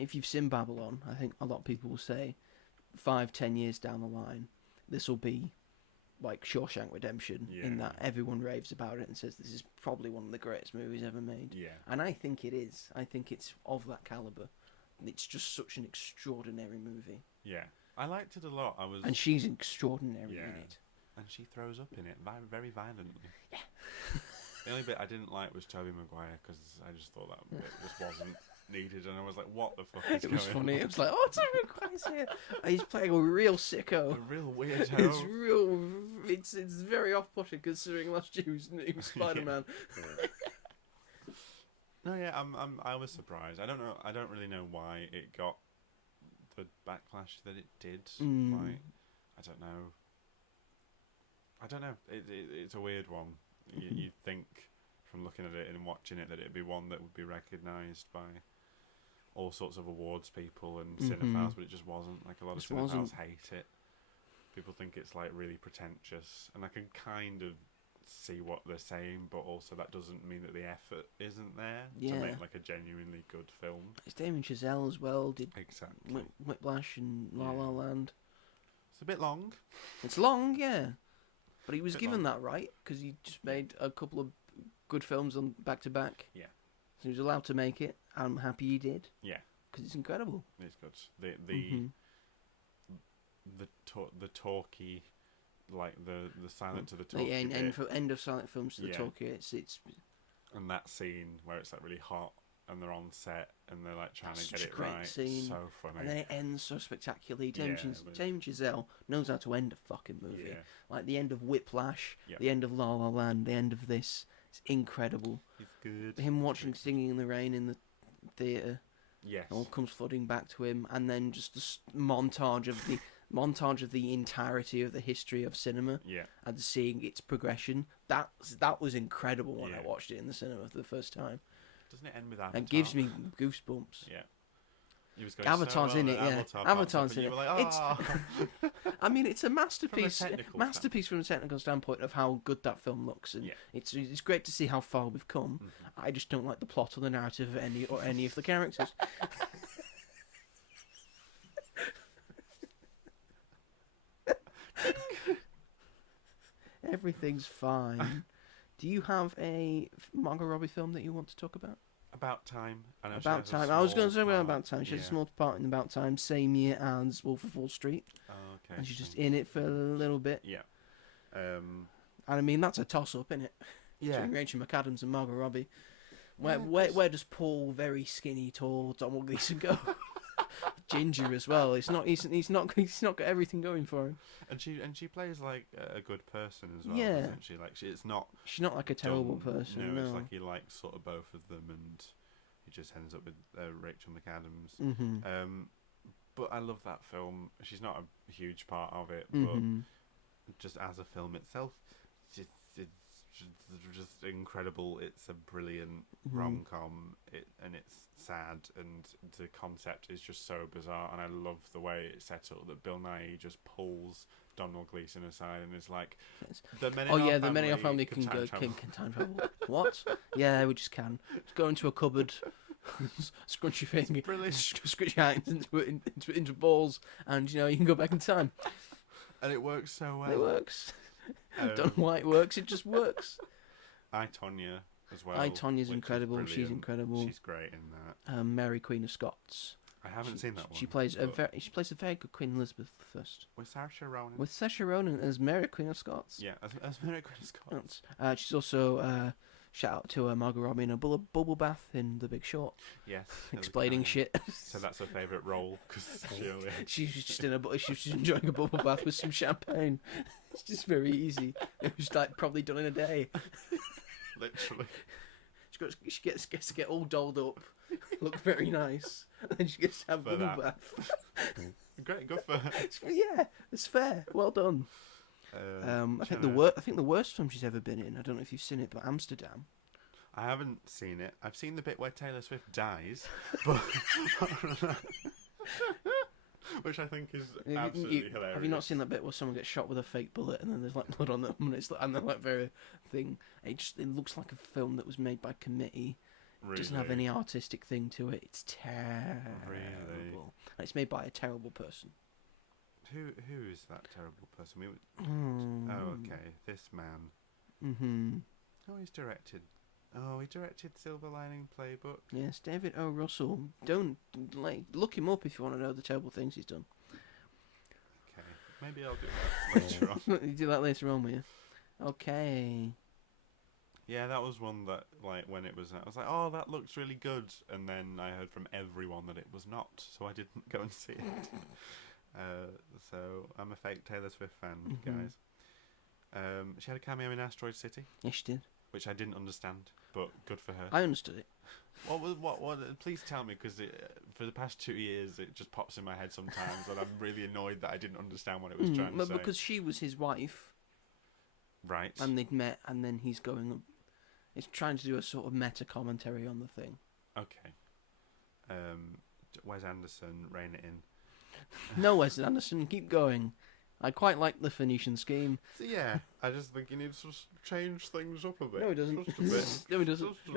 if you've seen Babylon, I think a lot of people will say 5-10 years down the line, this will be like Shawshank Redemption, in that everyone raves about it and says this is probably one of the greatest movies ever made. Yeah. And I think it is. I think it's of that caliber. It's just such an extraordinary movie. Yeah. I liked it a lot. And she's extraordinary in it. And she throws up in it very violently. Yeah. The only bit I didn't like was Tobey Maguire because I just thought that bit just wasn't needed, and I was like, "What the fuck is going on?" It was funny. It was like, "Oh, Tobey Maguire's here." He's playing a real sicko. A real weirdo. It's very off-putting considering last year he was Spider-Man. No, yeah, I was surprised. I don't really know why it got the backlash that it did. Like, I don't know. It's a weird one. You'd think from looking at it and watching it that it'd be one that would be recognised by all sorts of awards people and cinephiles, but it just wasn't. Like, a lot of cinephiles hate it. People think it's like really pretentious, and I can kind of see what they're saying, but also that doesn't mean that the effort isn't there to make like a genuinely good film. It's Damien Chazelle as well. Did exactly Whiplash and La La Land. It's a bit long. It's long, yeah. But he was given that right because he just made a couple of good films on back to back. Yeah. So he was allowed to make it. I'm happy he did. Yeah. Because it's incredible. It's good. The talkie, like the silent to the talkie. End of silent films to the talkie. It's and that scene where it's like really hot and they're on set and they're like trying to get it right. Scene. So funny. And then it ends so spectacularly. James Chazelle knows how to end a fucking movie. Yeah. Like the end of Whiplash, the end of La La Land, the end of this. It's incredible. He's good. Him watching Singing in the Rain in the theatre. Yes. It all comes flooding back to him, and then just the montage of the entirety of the history of cinema. Yeah. And seeing its progression. That was incredible when I watched it in the cinema for the first time. Doesn't it end with Avatar? It gives me goosebumps. Yeah. He was going Avatar's in it, yeah. Avatar's in it. Like, I mean, it's a masterpiece. Masterpiece from a technical standpoint of how good that film looks, and it's great to see how far we've come. I just don't like the plot or the narrative of any of the characters. Everything's fine. Do you have a Margot Robbie film that you want to talk about? About Time. About Time. I was going to say About Time. She has a small part in About Time, same year as Wolf of Wall Street. Oh, okay. And she's just in it for a little bit. Yeah. And I mean, that's a toss-up, isn't it? Yeah. Between Rachel McAdams and Margot Robbie. Where does Paul, very skinny, tall Donald Gleeson go? Ginger as well. He's not got everything going for him. And she plays like a good person as well, yeah. Doesn't she? Like she's not like a terrible person. No, it's like he likes sort of both of them, and he just ends up with Rachel McAdams. Mm-hmm. But I love that film. She's not a huge part of it, mm-hmm. but just as a film itself, it's just incredible. It's a brilliant rom-com, and it's sad, and the concept is just so bizarre, and I love the way it's set up that Bill Nighy just pulls Donald Gleeson aside and is like, the men in our family can time travel. What? Yeah, we just can. Just go into a cupboard, scrunch your finger, brilliant. scrunch your hands into balls, and you can go back in time. And it works so well. It works. Don't know Um, why it works. It just works. I, Tonya, as well. I, Tonya's which is incredible. She's brilliant. incredible. She's great in that. Mary, Queen of Scots. I haven't seen that one. She plays a but very good Queen Elizabeth I. with Saoirse Ronan. With Saoirse Ronan as Mary, Queen of Scots. Yeah, as Mary Queen of Scots. She's also shout out to Margot Robbie in a bubble bath in The Big Short. Yes. Explaining shit. So that's her favourite role because She's just she's just enjoying a bubble bath with some champagne. It's just very easy. It was like probably done in a day. literally. She gets to get all dolled up, look very nice, and then she gets to have a bubble bath. Great, good for her. Yeah, it's fair. Well done. I think the worst film she's ever been in. I don't know if you've seen it, but Amsterdam. I haven't seen it. I've seen the bit where Taylor Swift dies, but which I think is absolutely hilarious. Have you not seen that bit where someone gets shot with a fake bullet and then there's like blood on them and they're like very thing? It looks like a film that was made by committee. Really? It doesn't have any artistic thing to it. It's terrible. Really? And it's made by a terrible person. Who is that terrible person? Mm. Oh, okay. This man. Mm-hmm. Oh, he directed Silver Lining Playbook. Yes, David O. Russell. Don't look him up if you want to know the terrible things he's done. Okay, maybe I'll do that later on. You do that later on, will you? Okay. Yeah, that was one that, like, when it was, I was like, oh, that looks really good, and then I heard from everyone that it was not, so I didn't go and see it. So I'm a fake Taylor Swift fan, guys. She had a cameo in Asteroid City. Yes, she did. Which I didn't understand, but good for her. I understood it. What? Please tell me, because for the past 2 years it just pops in my head sometimes, and I'm really annoyed that I didn't understand what it was trying to say. Because she was his wife, right? And they'd met, and then he's going. It's trying to do a sort of meta commentary on the thing. Okay. Wes Anderson, rein it in. No, Wes Anderson, keep going. I quite like the Phoenician scheme. So yeah, I just think you need to change things up a bit. No, he doesn't. Just a bit. No, he doesn't. Just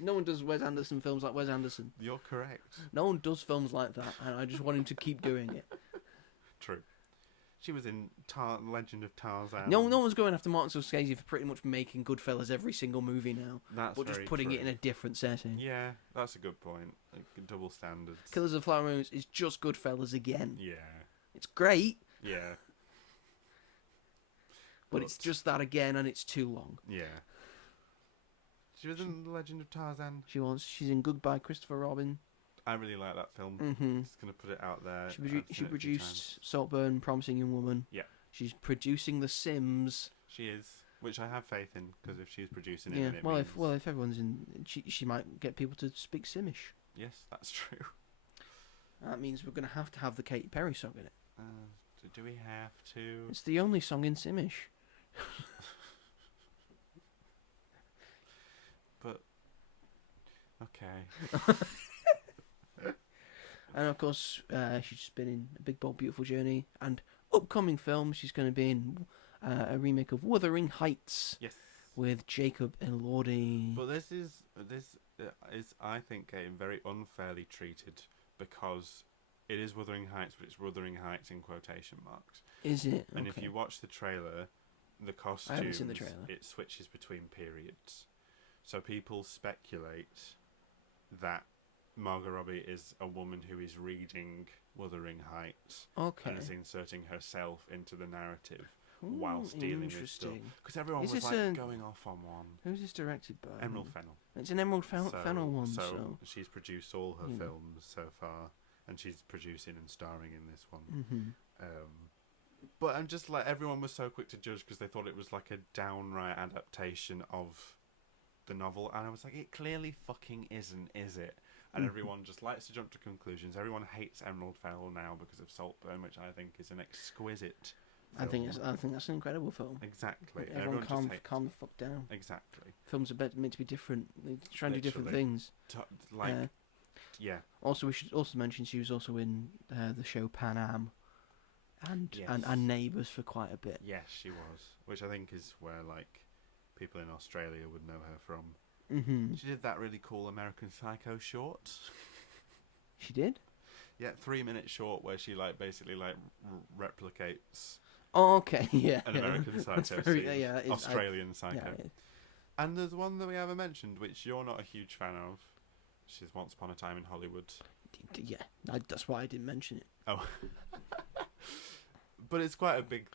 No one does Wes Anderson films like Wes Anderson. You're correct. No one does films like that, and I just want him to keep doing it. True. She was in Legend of Tarzan. No one's going after Martin Scorsese for pretty much making Goodfellas every single movie now. That's but just very putting true. it in a different setting. Yeah, that's a good point. Like, double standards. Killers of the Flower Moon is just Goodfellas again. Yeah. It's great. Yeah. But it's just that again, and it's too long. Yeah. She was in The Legend of Tarzan. She's in Goodbye, Christopher Robin. I really like that film. Mm-hmm. Just going to put it out there. She produced Saltburn, Promising Young Woman. Yeah. She's producing The Sims. She is, which I have faith in, because if she's producing it, Yeah. then it means... If everyone's in, she might get people to speak Simish. Yes, that's true. That means we're going to have the Katy Perry song in it. Do we have to? It's the only song in Simish. But okay. And of course, she's just been in A Big Bold Beautiful Journey, and upcoming film she's going to be in a remake of Wuthering Heights. Yes. With Jacob Elordi. But this is I think getting very unfairly treated, because it is Wuthering Heights, but it's Wuthering Heights in quotation marks. Is it? And okay. if you watch the trailer, the costumes, I haven't seen the trailer. It switches between periods. So people speculate that Margot Robbie is a woman who is reading Wuthering Heights and is inserting herself into the narrative whilst dealing with stuff. Because everyone was going off on one. Who's this directed by? Emerald Fennell. It's an Emerald Fennell one. So she's produced all her films so far, and she's producing and starring in this one. Mm-hmm. But I'm just like, everyone was so quick to judge because they thought it was like a downright adaptation of the novel, and I was like, it clearly fucking isn't, is it? And everyone just likes to jump to conclusions. Everyone hates Emerald Fennell now because of Saltburn, which I think is an exquisite film. I think that's an incredible film. Exactly. Everyone calm the fuck down. Exactly. Films are meant to be different. They try and do different things. Yeah. Also, we should also mention she was also in the show Pan Am, and Neighbours for quite a bit. Yes, she was. Which I think is where like people in Australia would know her from. Mm-hmm. She did that really cool American Psycho short. She did? Yeah, 3-minute short where she like basically like replicates Oh, okay, yeah. an yeah. American Psycho That's very, scene, yeah, Australian Psycho. Yeah. And there's one that we haven't mentioned, which you're not a huge fan of. She's Once Upon a Time in Hollywood. Yeah, that's why I didn't mention it. Oh. But it's quite a big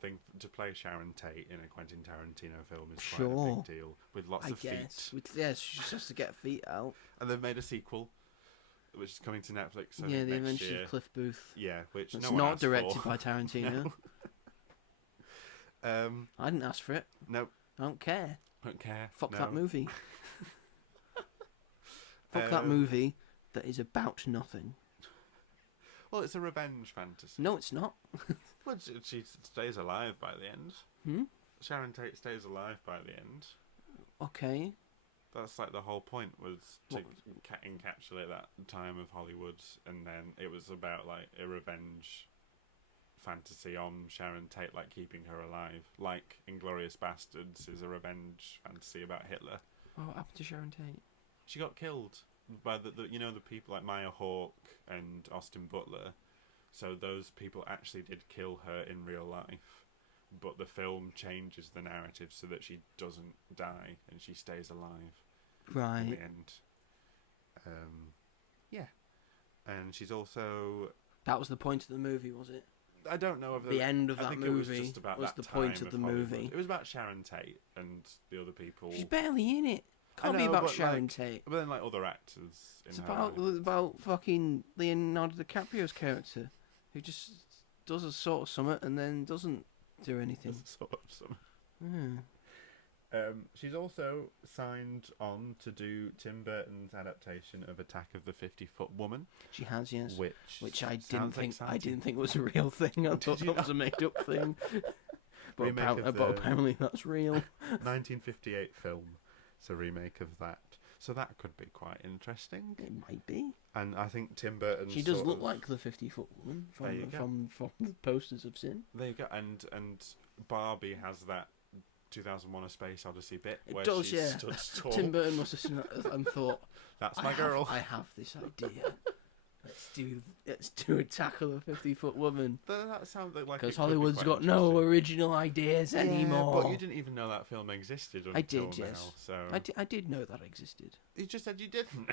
thing to play Sharon Tate in a Quentin Tarantino film is quite a big deal, with lots of feet. Yes, she just has to get feet out. And they've made a sequel, which is coming to Netflix. So Yeah, The next Adventures year. of Cliff Booth. Yeah, which It's no one not asked directed for. by Tarantino. I didn't ask for it. Nope. I don't care. Don't care. Fuck no. that movie. Fuck that movie that is about nothing. Well, it's a revenge fantasy. No, it's not. Well, she stays alive by the end. Hmm? Sharon Tate stays alive by the end. Okay. That's like the whole point, was to encapsulate that time of Hollywood, and then it was about like a revenge fantasy on Sharon Tate, like keeping her alive, like Inglourious Bastards is a revenge fantasy about Hitler. What happened to Sharon Tate? She got killed by the people like Maya Hawke and Austin Butler. So those people actually did kill her in real life, but the film changes the narrative so that she doesn't die and she stays alive. Right. In the end. Yeah. And she's also... That was the point of the movie, was it? I don't know if the end of I that think movie it was just about was that the point time of the Hollywood. movie. It was about Sharon Tate and the other people. She's barely in it. Can't be know, about but, Sharon like, Tate. But then, like, other actors in It's her about life. fucking Leonardo DiCaprio's character, who just does a sort of summit and then doesn't do anything. Sort of some. Yeah. She's also signed on to do Tim Burton's adaptation of Attack of the 50-Foot Woman. She has, yes. Which I sounds exciting. didn't think was a real thing. I thought that was a made up thing. But, but apparently that's real. 1958 film. It's a remake of that. So that could be quite interesting. It might be. And I think Tim Burton. She does look like the 50-foot woman from the posters I've seen. There you go. And Barbie has that 2001: A Space Odyssey bit It where does, she yeah. stood tall. Tim Burton must have seen that and thought, That's my girl. I have this idea. Let's do Attack of the 50-Foot Woman. That sounds like because Hollywood's got no original ideas anymore. But you didn't even know that film existed until I did, now, yes. so I did know that existed. you just said you didn't.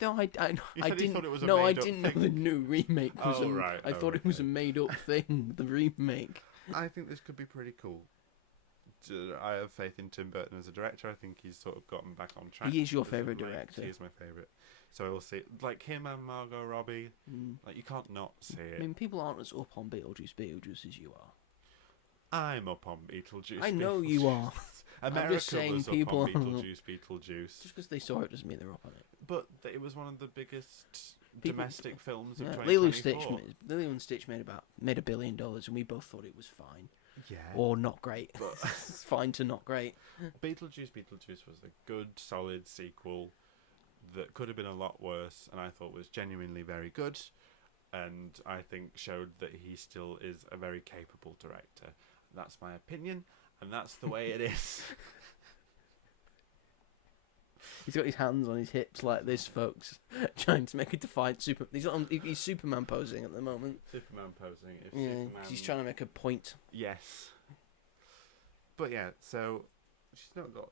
No, I didn't. You thought it was a no, I made-up didn't know thing. the new remake was. Right. I thought it was a made-up thing. The remake. I think this could be pretty cool. I have faith in Tim Burton as a director. I think he's sort of gotten back on track. He is your favourite director. He is my favourite. So we'll see. Like him and Margot Robbie. Mm. Like you can't not see it. I mean, people aren't as up on Beetlejuice as you are. I'm up on Beetlejuice. I know you are. America just saying was people up on aren't. Beetlejuice. Just because they saw it doesn't mean they're up on it. But it was one of the biggest domestic films of Lilo 2024. and Stitch made $1 billion, and we both thought it was fine. Yeah. Or not great. But It's fine to not great. Beetlejuice was a good, solid sequel that could have been a lot worse, and I thought was genuinely very good, and I think showed that he still is a very capable director. That's my opinion, and that's the way it is. He's got his hands on his hips like this, folks, trying to make a defiant super. He's Superman posing at the moment. Superman posing. If Yeah, Superman... 'cause he's trying to make a point. Yes. But yeah, so she's not got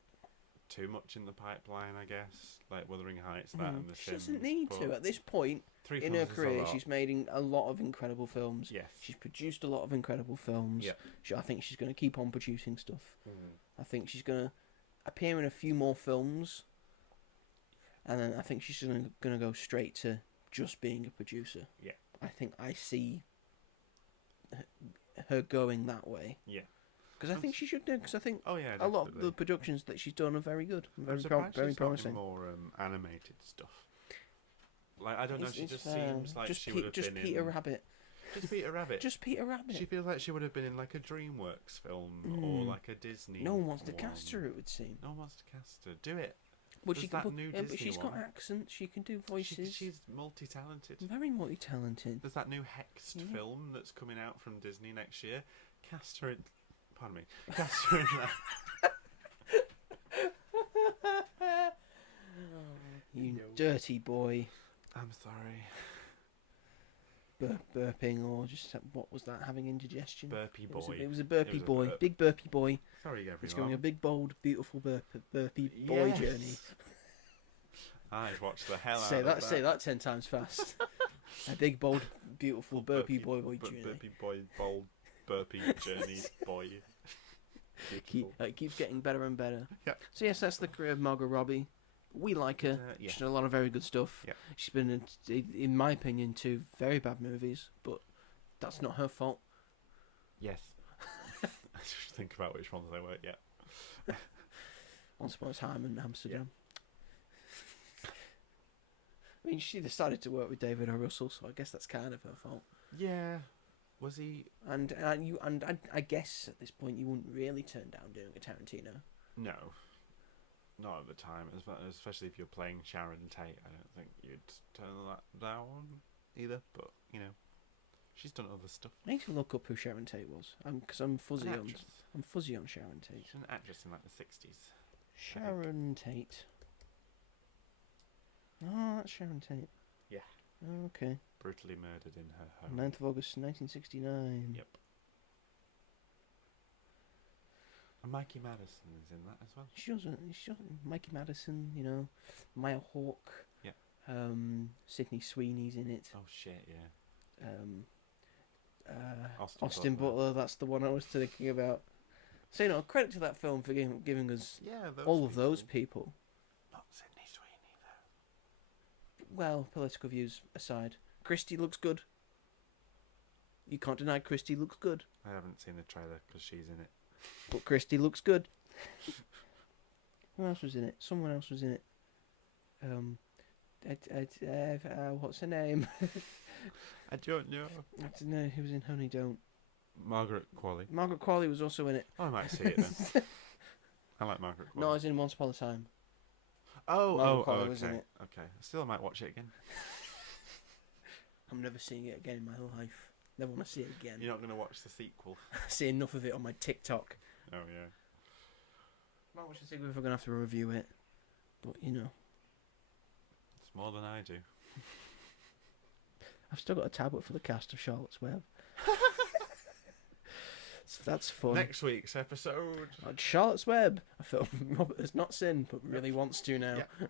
too much in the pipeline, I guess. Like Wuthering Heights, that and The She Sims. doesn't need to. At this point in her career, she's made a lot of incredible films. Yes. She's produced a lot of incredible films. Yeah. I think she's going to keep on producing stuff. Mm. I think she's going to appear in a few more films. And then I think she's going to go straight to just being a producer. Yeah. I think I see her going that way. Yeah. Because I think she should do. Because I think a a lot of the productions that she's done are very good, very very promising. More animated stuff. Like I don't know, she just seems like just she would have been Peter in. Rabbit. Just Peter Rabbit. Just Peter Rabbit. She feels like she would have been in like a DreamWorks film or like a Disney. No one wants to cast her. It would seem. No one wants to cast her. Do it. Well, Disney she's got one. accents. She can do voices. She's multi-talented. Very multi-talented. There's that new Hexed film that's coming out from Disney next year. Cast her in. Pardon me. Cast her in that. You dirty boy. I'm sorry. Burping, or just, what was that, having indigestion? Burpy boy. It was a burpy boy. burp. Big burpy boy. Sorry, everyone. It's going a big, bold, beautiful burpy boy Yes. journey. I've watched the hell Say out that, of that. say that 10 times fast. A big, bold, beautiful burpy boy journey. Burpy boy, bold, burpy journey boy. Beautiful. It keeps getting better and better. Yeah. So yes, that's the career of Margot Robbie. We like her. Yeah. She's done a lot of very good stuff. Yeah. She's been, in my opinion, 2 very bad movies, but that's not her fault. Yes. I should think about which ones they were. Yeah. Once Upon a Time in Amsterdam. I mean, she decided to work with David O. Russell, so I guess that's kind of her fault. Yeah. Was he? And I guess at this point you wouldn't really turn down doing a Tarantino. No. Not at the time, especially if you're playing Sharon Tate. I don't think you'd turn that down either. But she's done other stuff. I need to look up who Sharon Tate was, because I'm fuzzy An on actress. Sharon Tate. She's an actress in like the 60s. Sharon Tate. Oh, that's Sharon Tate. Yeah. Oh, okay. Brutally murdered in her home. 9th of August 1969. Yep. And Mikey Madison is in that as well. She doesn't. Mikey Madison, Maya Hawke. Yeah. Sydney Sweeney's in it. Oh shit, yeah. Austin Butler. That's the one I was thinking about. So credit to that film for giving us all of those people. Not Sydney Sweeney though. Well, political views aside, Christy looks good. You can't deny Christy looks good. I haven't seen the trailer because she's in it. But Christy looks good. Who else was in it? Someone else was in it. What's her name? I don't know. I don't know who was in Honey Don't. Margaret Qualley. Margaret Qualley was also in it. Oh, I might see it then. I like Margaret Qualley. No, I was in Once Upon a Time. Margaret Qualley okay. was in it. Okay. Still, I might watch it again. I'm never seeing it again in my life. Never want to see it again. You're not going to watch the sequel. I see enough of it on my TikTok. Oh, yeah. Might watch the sequel if we're going to have to review it. But, It's more than I do. I've still got a tablet for the cast of Charlotte's Web. So that's fun. Next week's episode. Charlotte's Web, a film Robert has not seen, but really wants to now. Yeah.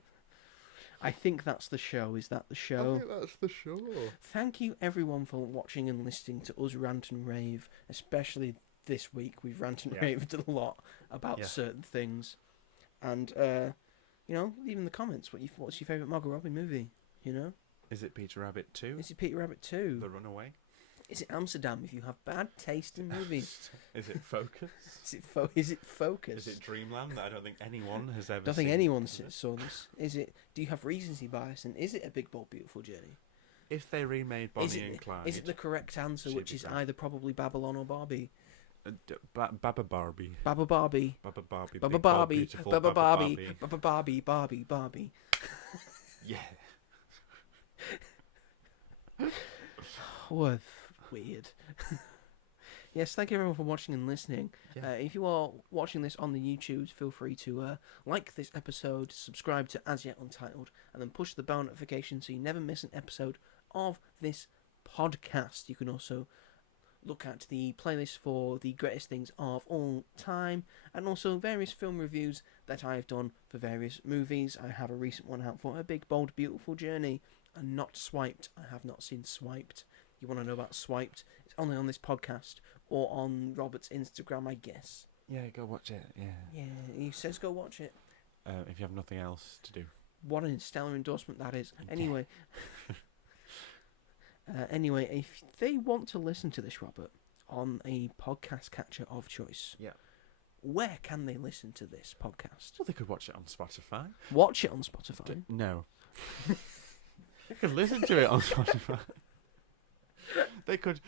I think that's the show. Is that the I show? think that's the show. Thank you everyone for watching and listening to us rant and rave, especially this week. We've ranted and raved a lot about certain things. And, leave in the comments what's your favourite Margot Robbie movie, Is it Peter Rabbit 2? Is it Peter Rabbit 2? The Runaway? Is it Amsterdam if you have bad taste in movies? Is it Focus? Is it Focus? Is it Dreamland? I don't think anyone has ever I don't think seen. anyone saw this. Do you have recency bias, and is it a Big Bold Beautiful Journey? If they remade Bonnie and Clyde... Is it the correct answer, She'd which be is great. either probably Babylon or Barbie? Baba Barbie. Baba Barbie. Baba Barbie. Baba Big Bold, Barbie. Beautiful Baba Barbie. Barbie. Baba Barbie. Barbie. Barbie. Yeah. What weird. Yes, thank you everyone for watching and listening. Yeah. If you are watching this on the YouTube, feel free to like this episode, subscribe to As Yet Untitled, and then push the bell notification so you never miss an episode of this podcast. You can also look at the playlist for the greatest things of all time, and also various film reviews that I've done for various movies. I have a recent one out for A Big Bold Beautiful Journey, and not Swiped. I have not seen Swiped. You want to know about Swiped? It's only on this podcast or on Robert's Instagram, I guess. Yeah, go watch it. Yeah. Yeah, he says go watch it. If you have nothing else to do. What a stellar endorsement that is. Yeah. Anyway, if they want to listen to this, Robert, on a podcast catcher of choice, where can they listen to this podcast? Well, they could watch it on Spotify. Watch it on Spotify. No. They could listen to it on Spotify. They could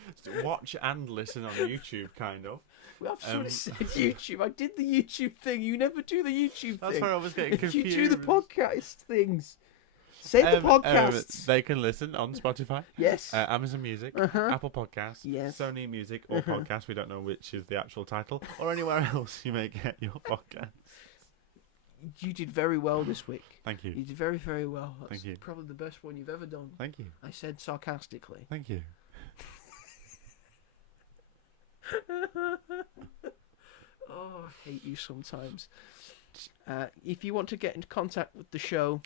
watch and listen on YouTube, kind of. We have to say YouTube. I did the YouTube thing. You never do the YouTube That's thing. where I was getting confused. You do the podcast things. Say the podcasts. They can listen on Spotify. Yes. Amazon Music, Uh-huh. Apple Podcasts, Yes. Sony Music, or Podcast. We don't know which is the actual title, or anywhere else you may get your podcasts. You did very well this week. Thank you. You did very, very well. That's Thank you. probably the best one you've ever done. Thank you. I said sarcastically. Thank you. Oh, I hate you sometimes. If you want to get into contact with the show,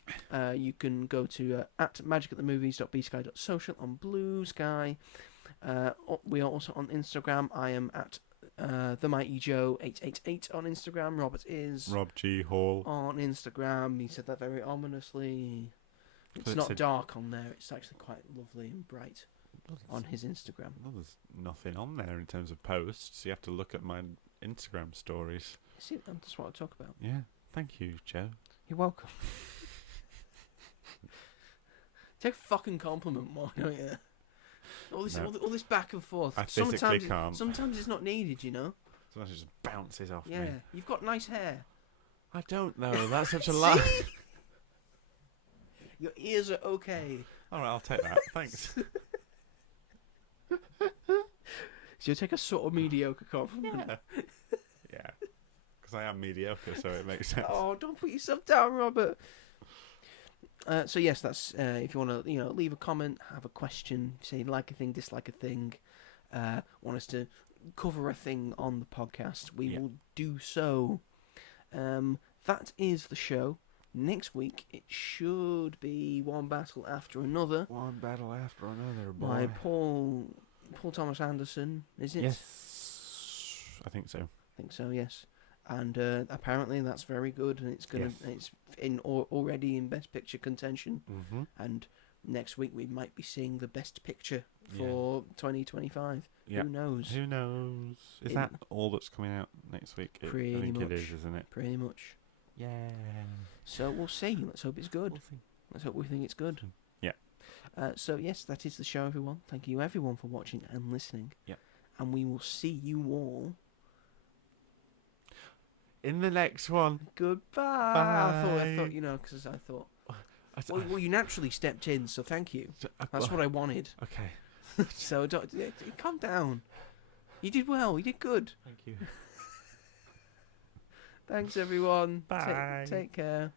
you can go to at magicatthemovies.bsky.social on Blue Sky. We are also on Instagram. I am at TheMightyJoe888 on Instagram. Robert is robghall on Instagram. He said that very ominously. It's not dark on there. It's actually quite lovely and bright on his Instagram. Well, there's nothing on there in terms of posts. You have to look at my Instagram stories. See, that's what I talk about. Yeah. Thank you, Joe. You're welcome. Take a fucking compliment, why don't you? All this back and forth. I physically can't. Sometimes it's not needed, you know. Sometimes it just bounces off me. Yeah, you've got nice hair. I don't know. That's such a lie. Your ears are okay. All right, I'll take that. Thanks. So you take a sort of mediocre compliment. Yeah. Because I am mediocre, so it makes sense. Oh, don't put yourself down, Robert. So yes, that's if you want to, leave a comment, have a question, say like a thing, dislike a thing, want us to cover a thing on the podcast, we will do so. That is the show. Next week it should be One Battle After Another. One battle after another, boy. By Paul Thomas Anderson, is it? Yes, I think so. I think so. Yes. And apparently that's very good, and it's already in Best Picture contention. Mm-hmm. And next week we might be seeing the Best Picture for 2025. Yeah. Who knows? Who knows? Is that all that's coming out next week? I think much. it is, isn't it? Pretty much. Yeah. So we'll see. Let's hope it's good. We'll see. Let's hope we think it's good. Yeah. So yes, that is the show, everyone. Thank you, everyone, for watching and listening. Yeah. And we will see you all in the next one. Goodbye. Bye. I thought, because I thought. Well, you naturally stepped in, so thank you. That's what I wanted. Okay. So calm down. You did well. You did good. Thank you. Thanks, everyone. Bye. Take care.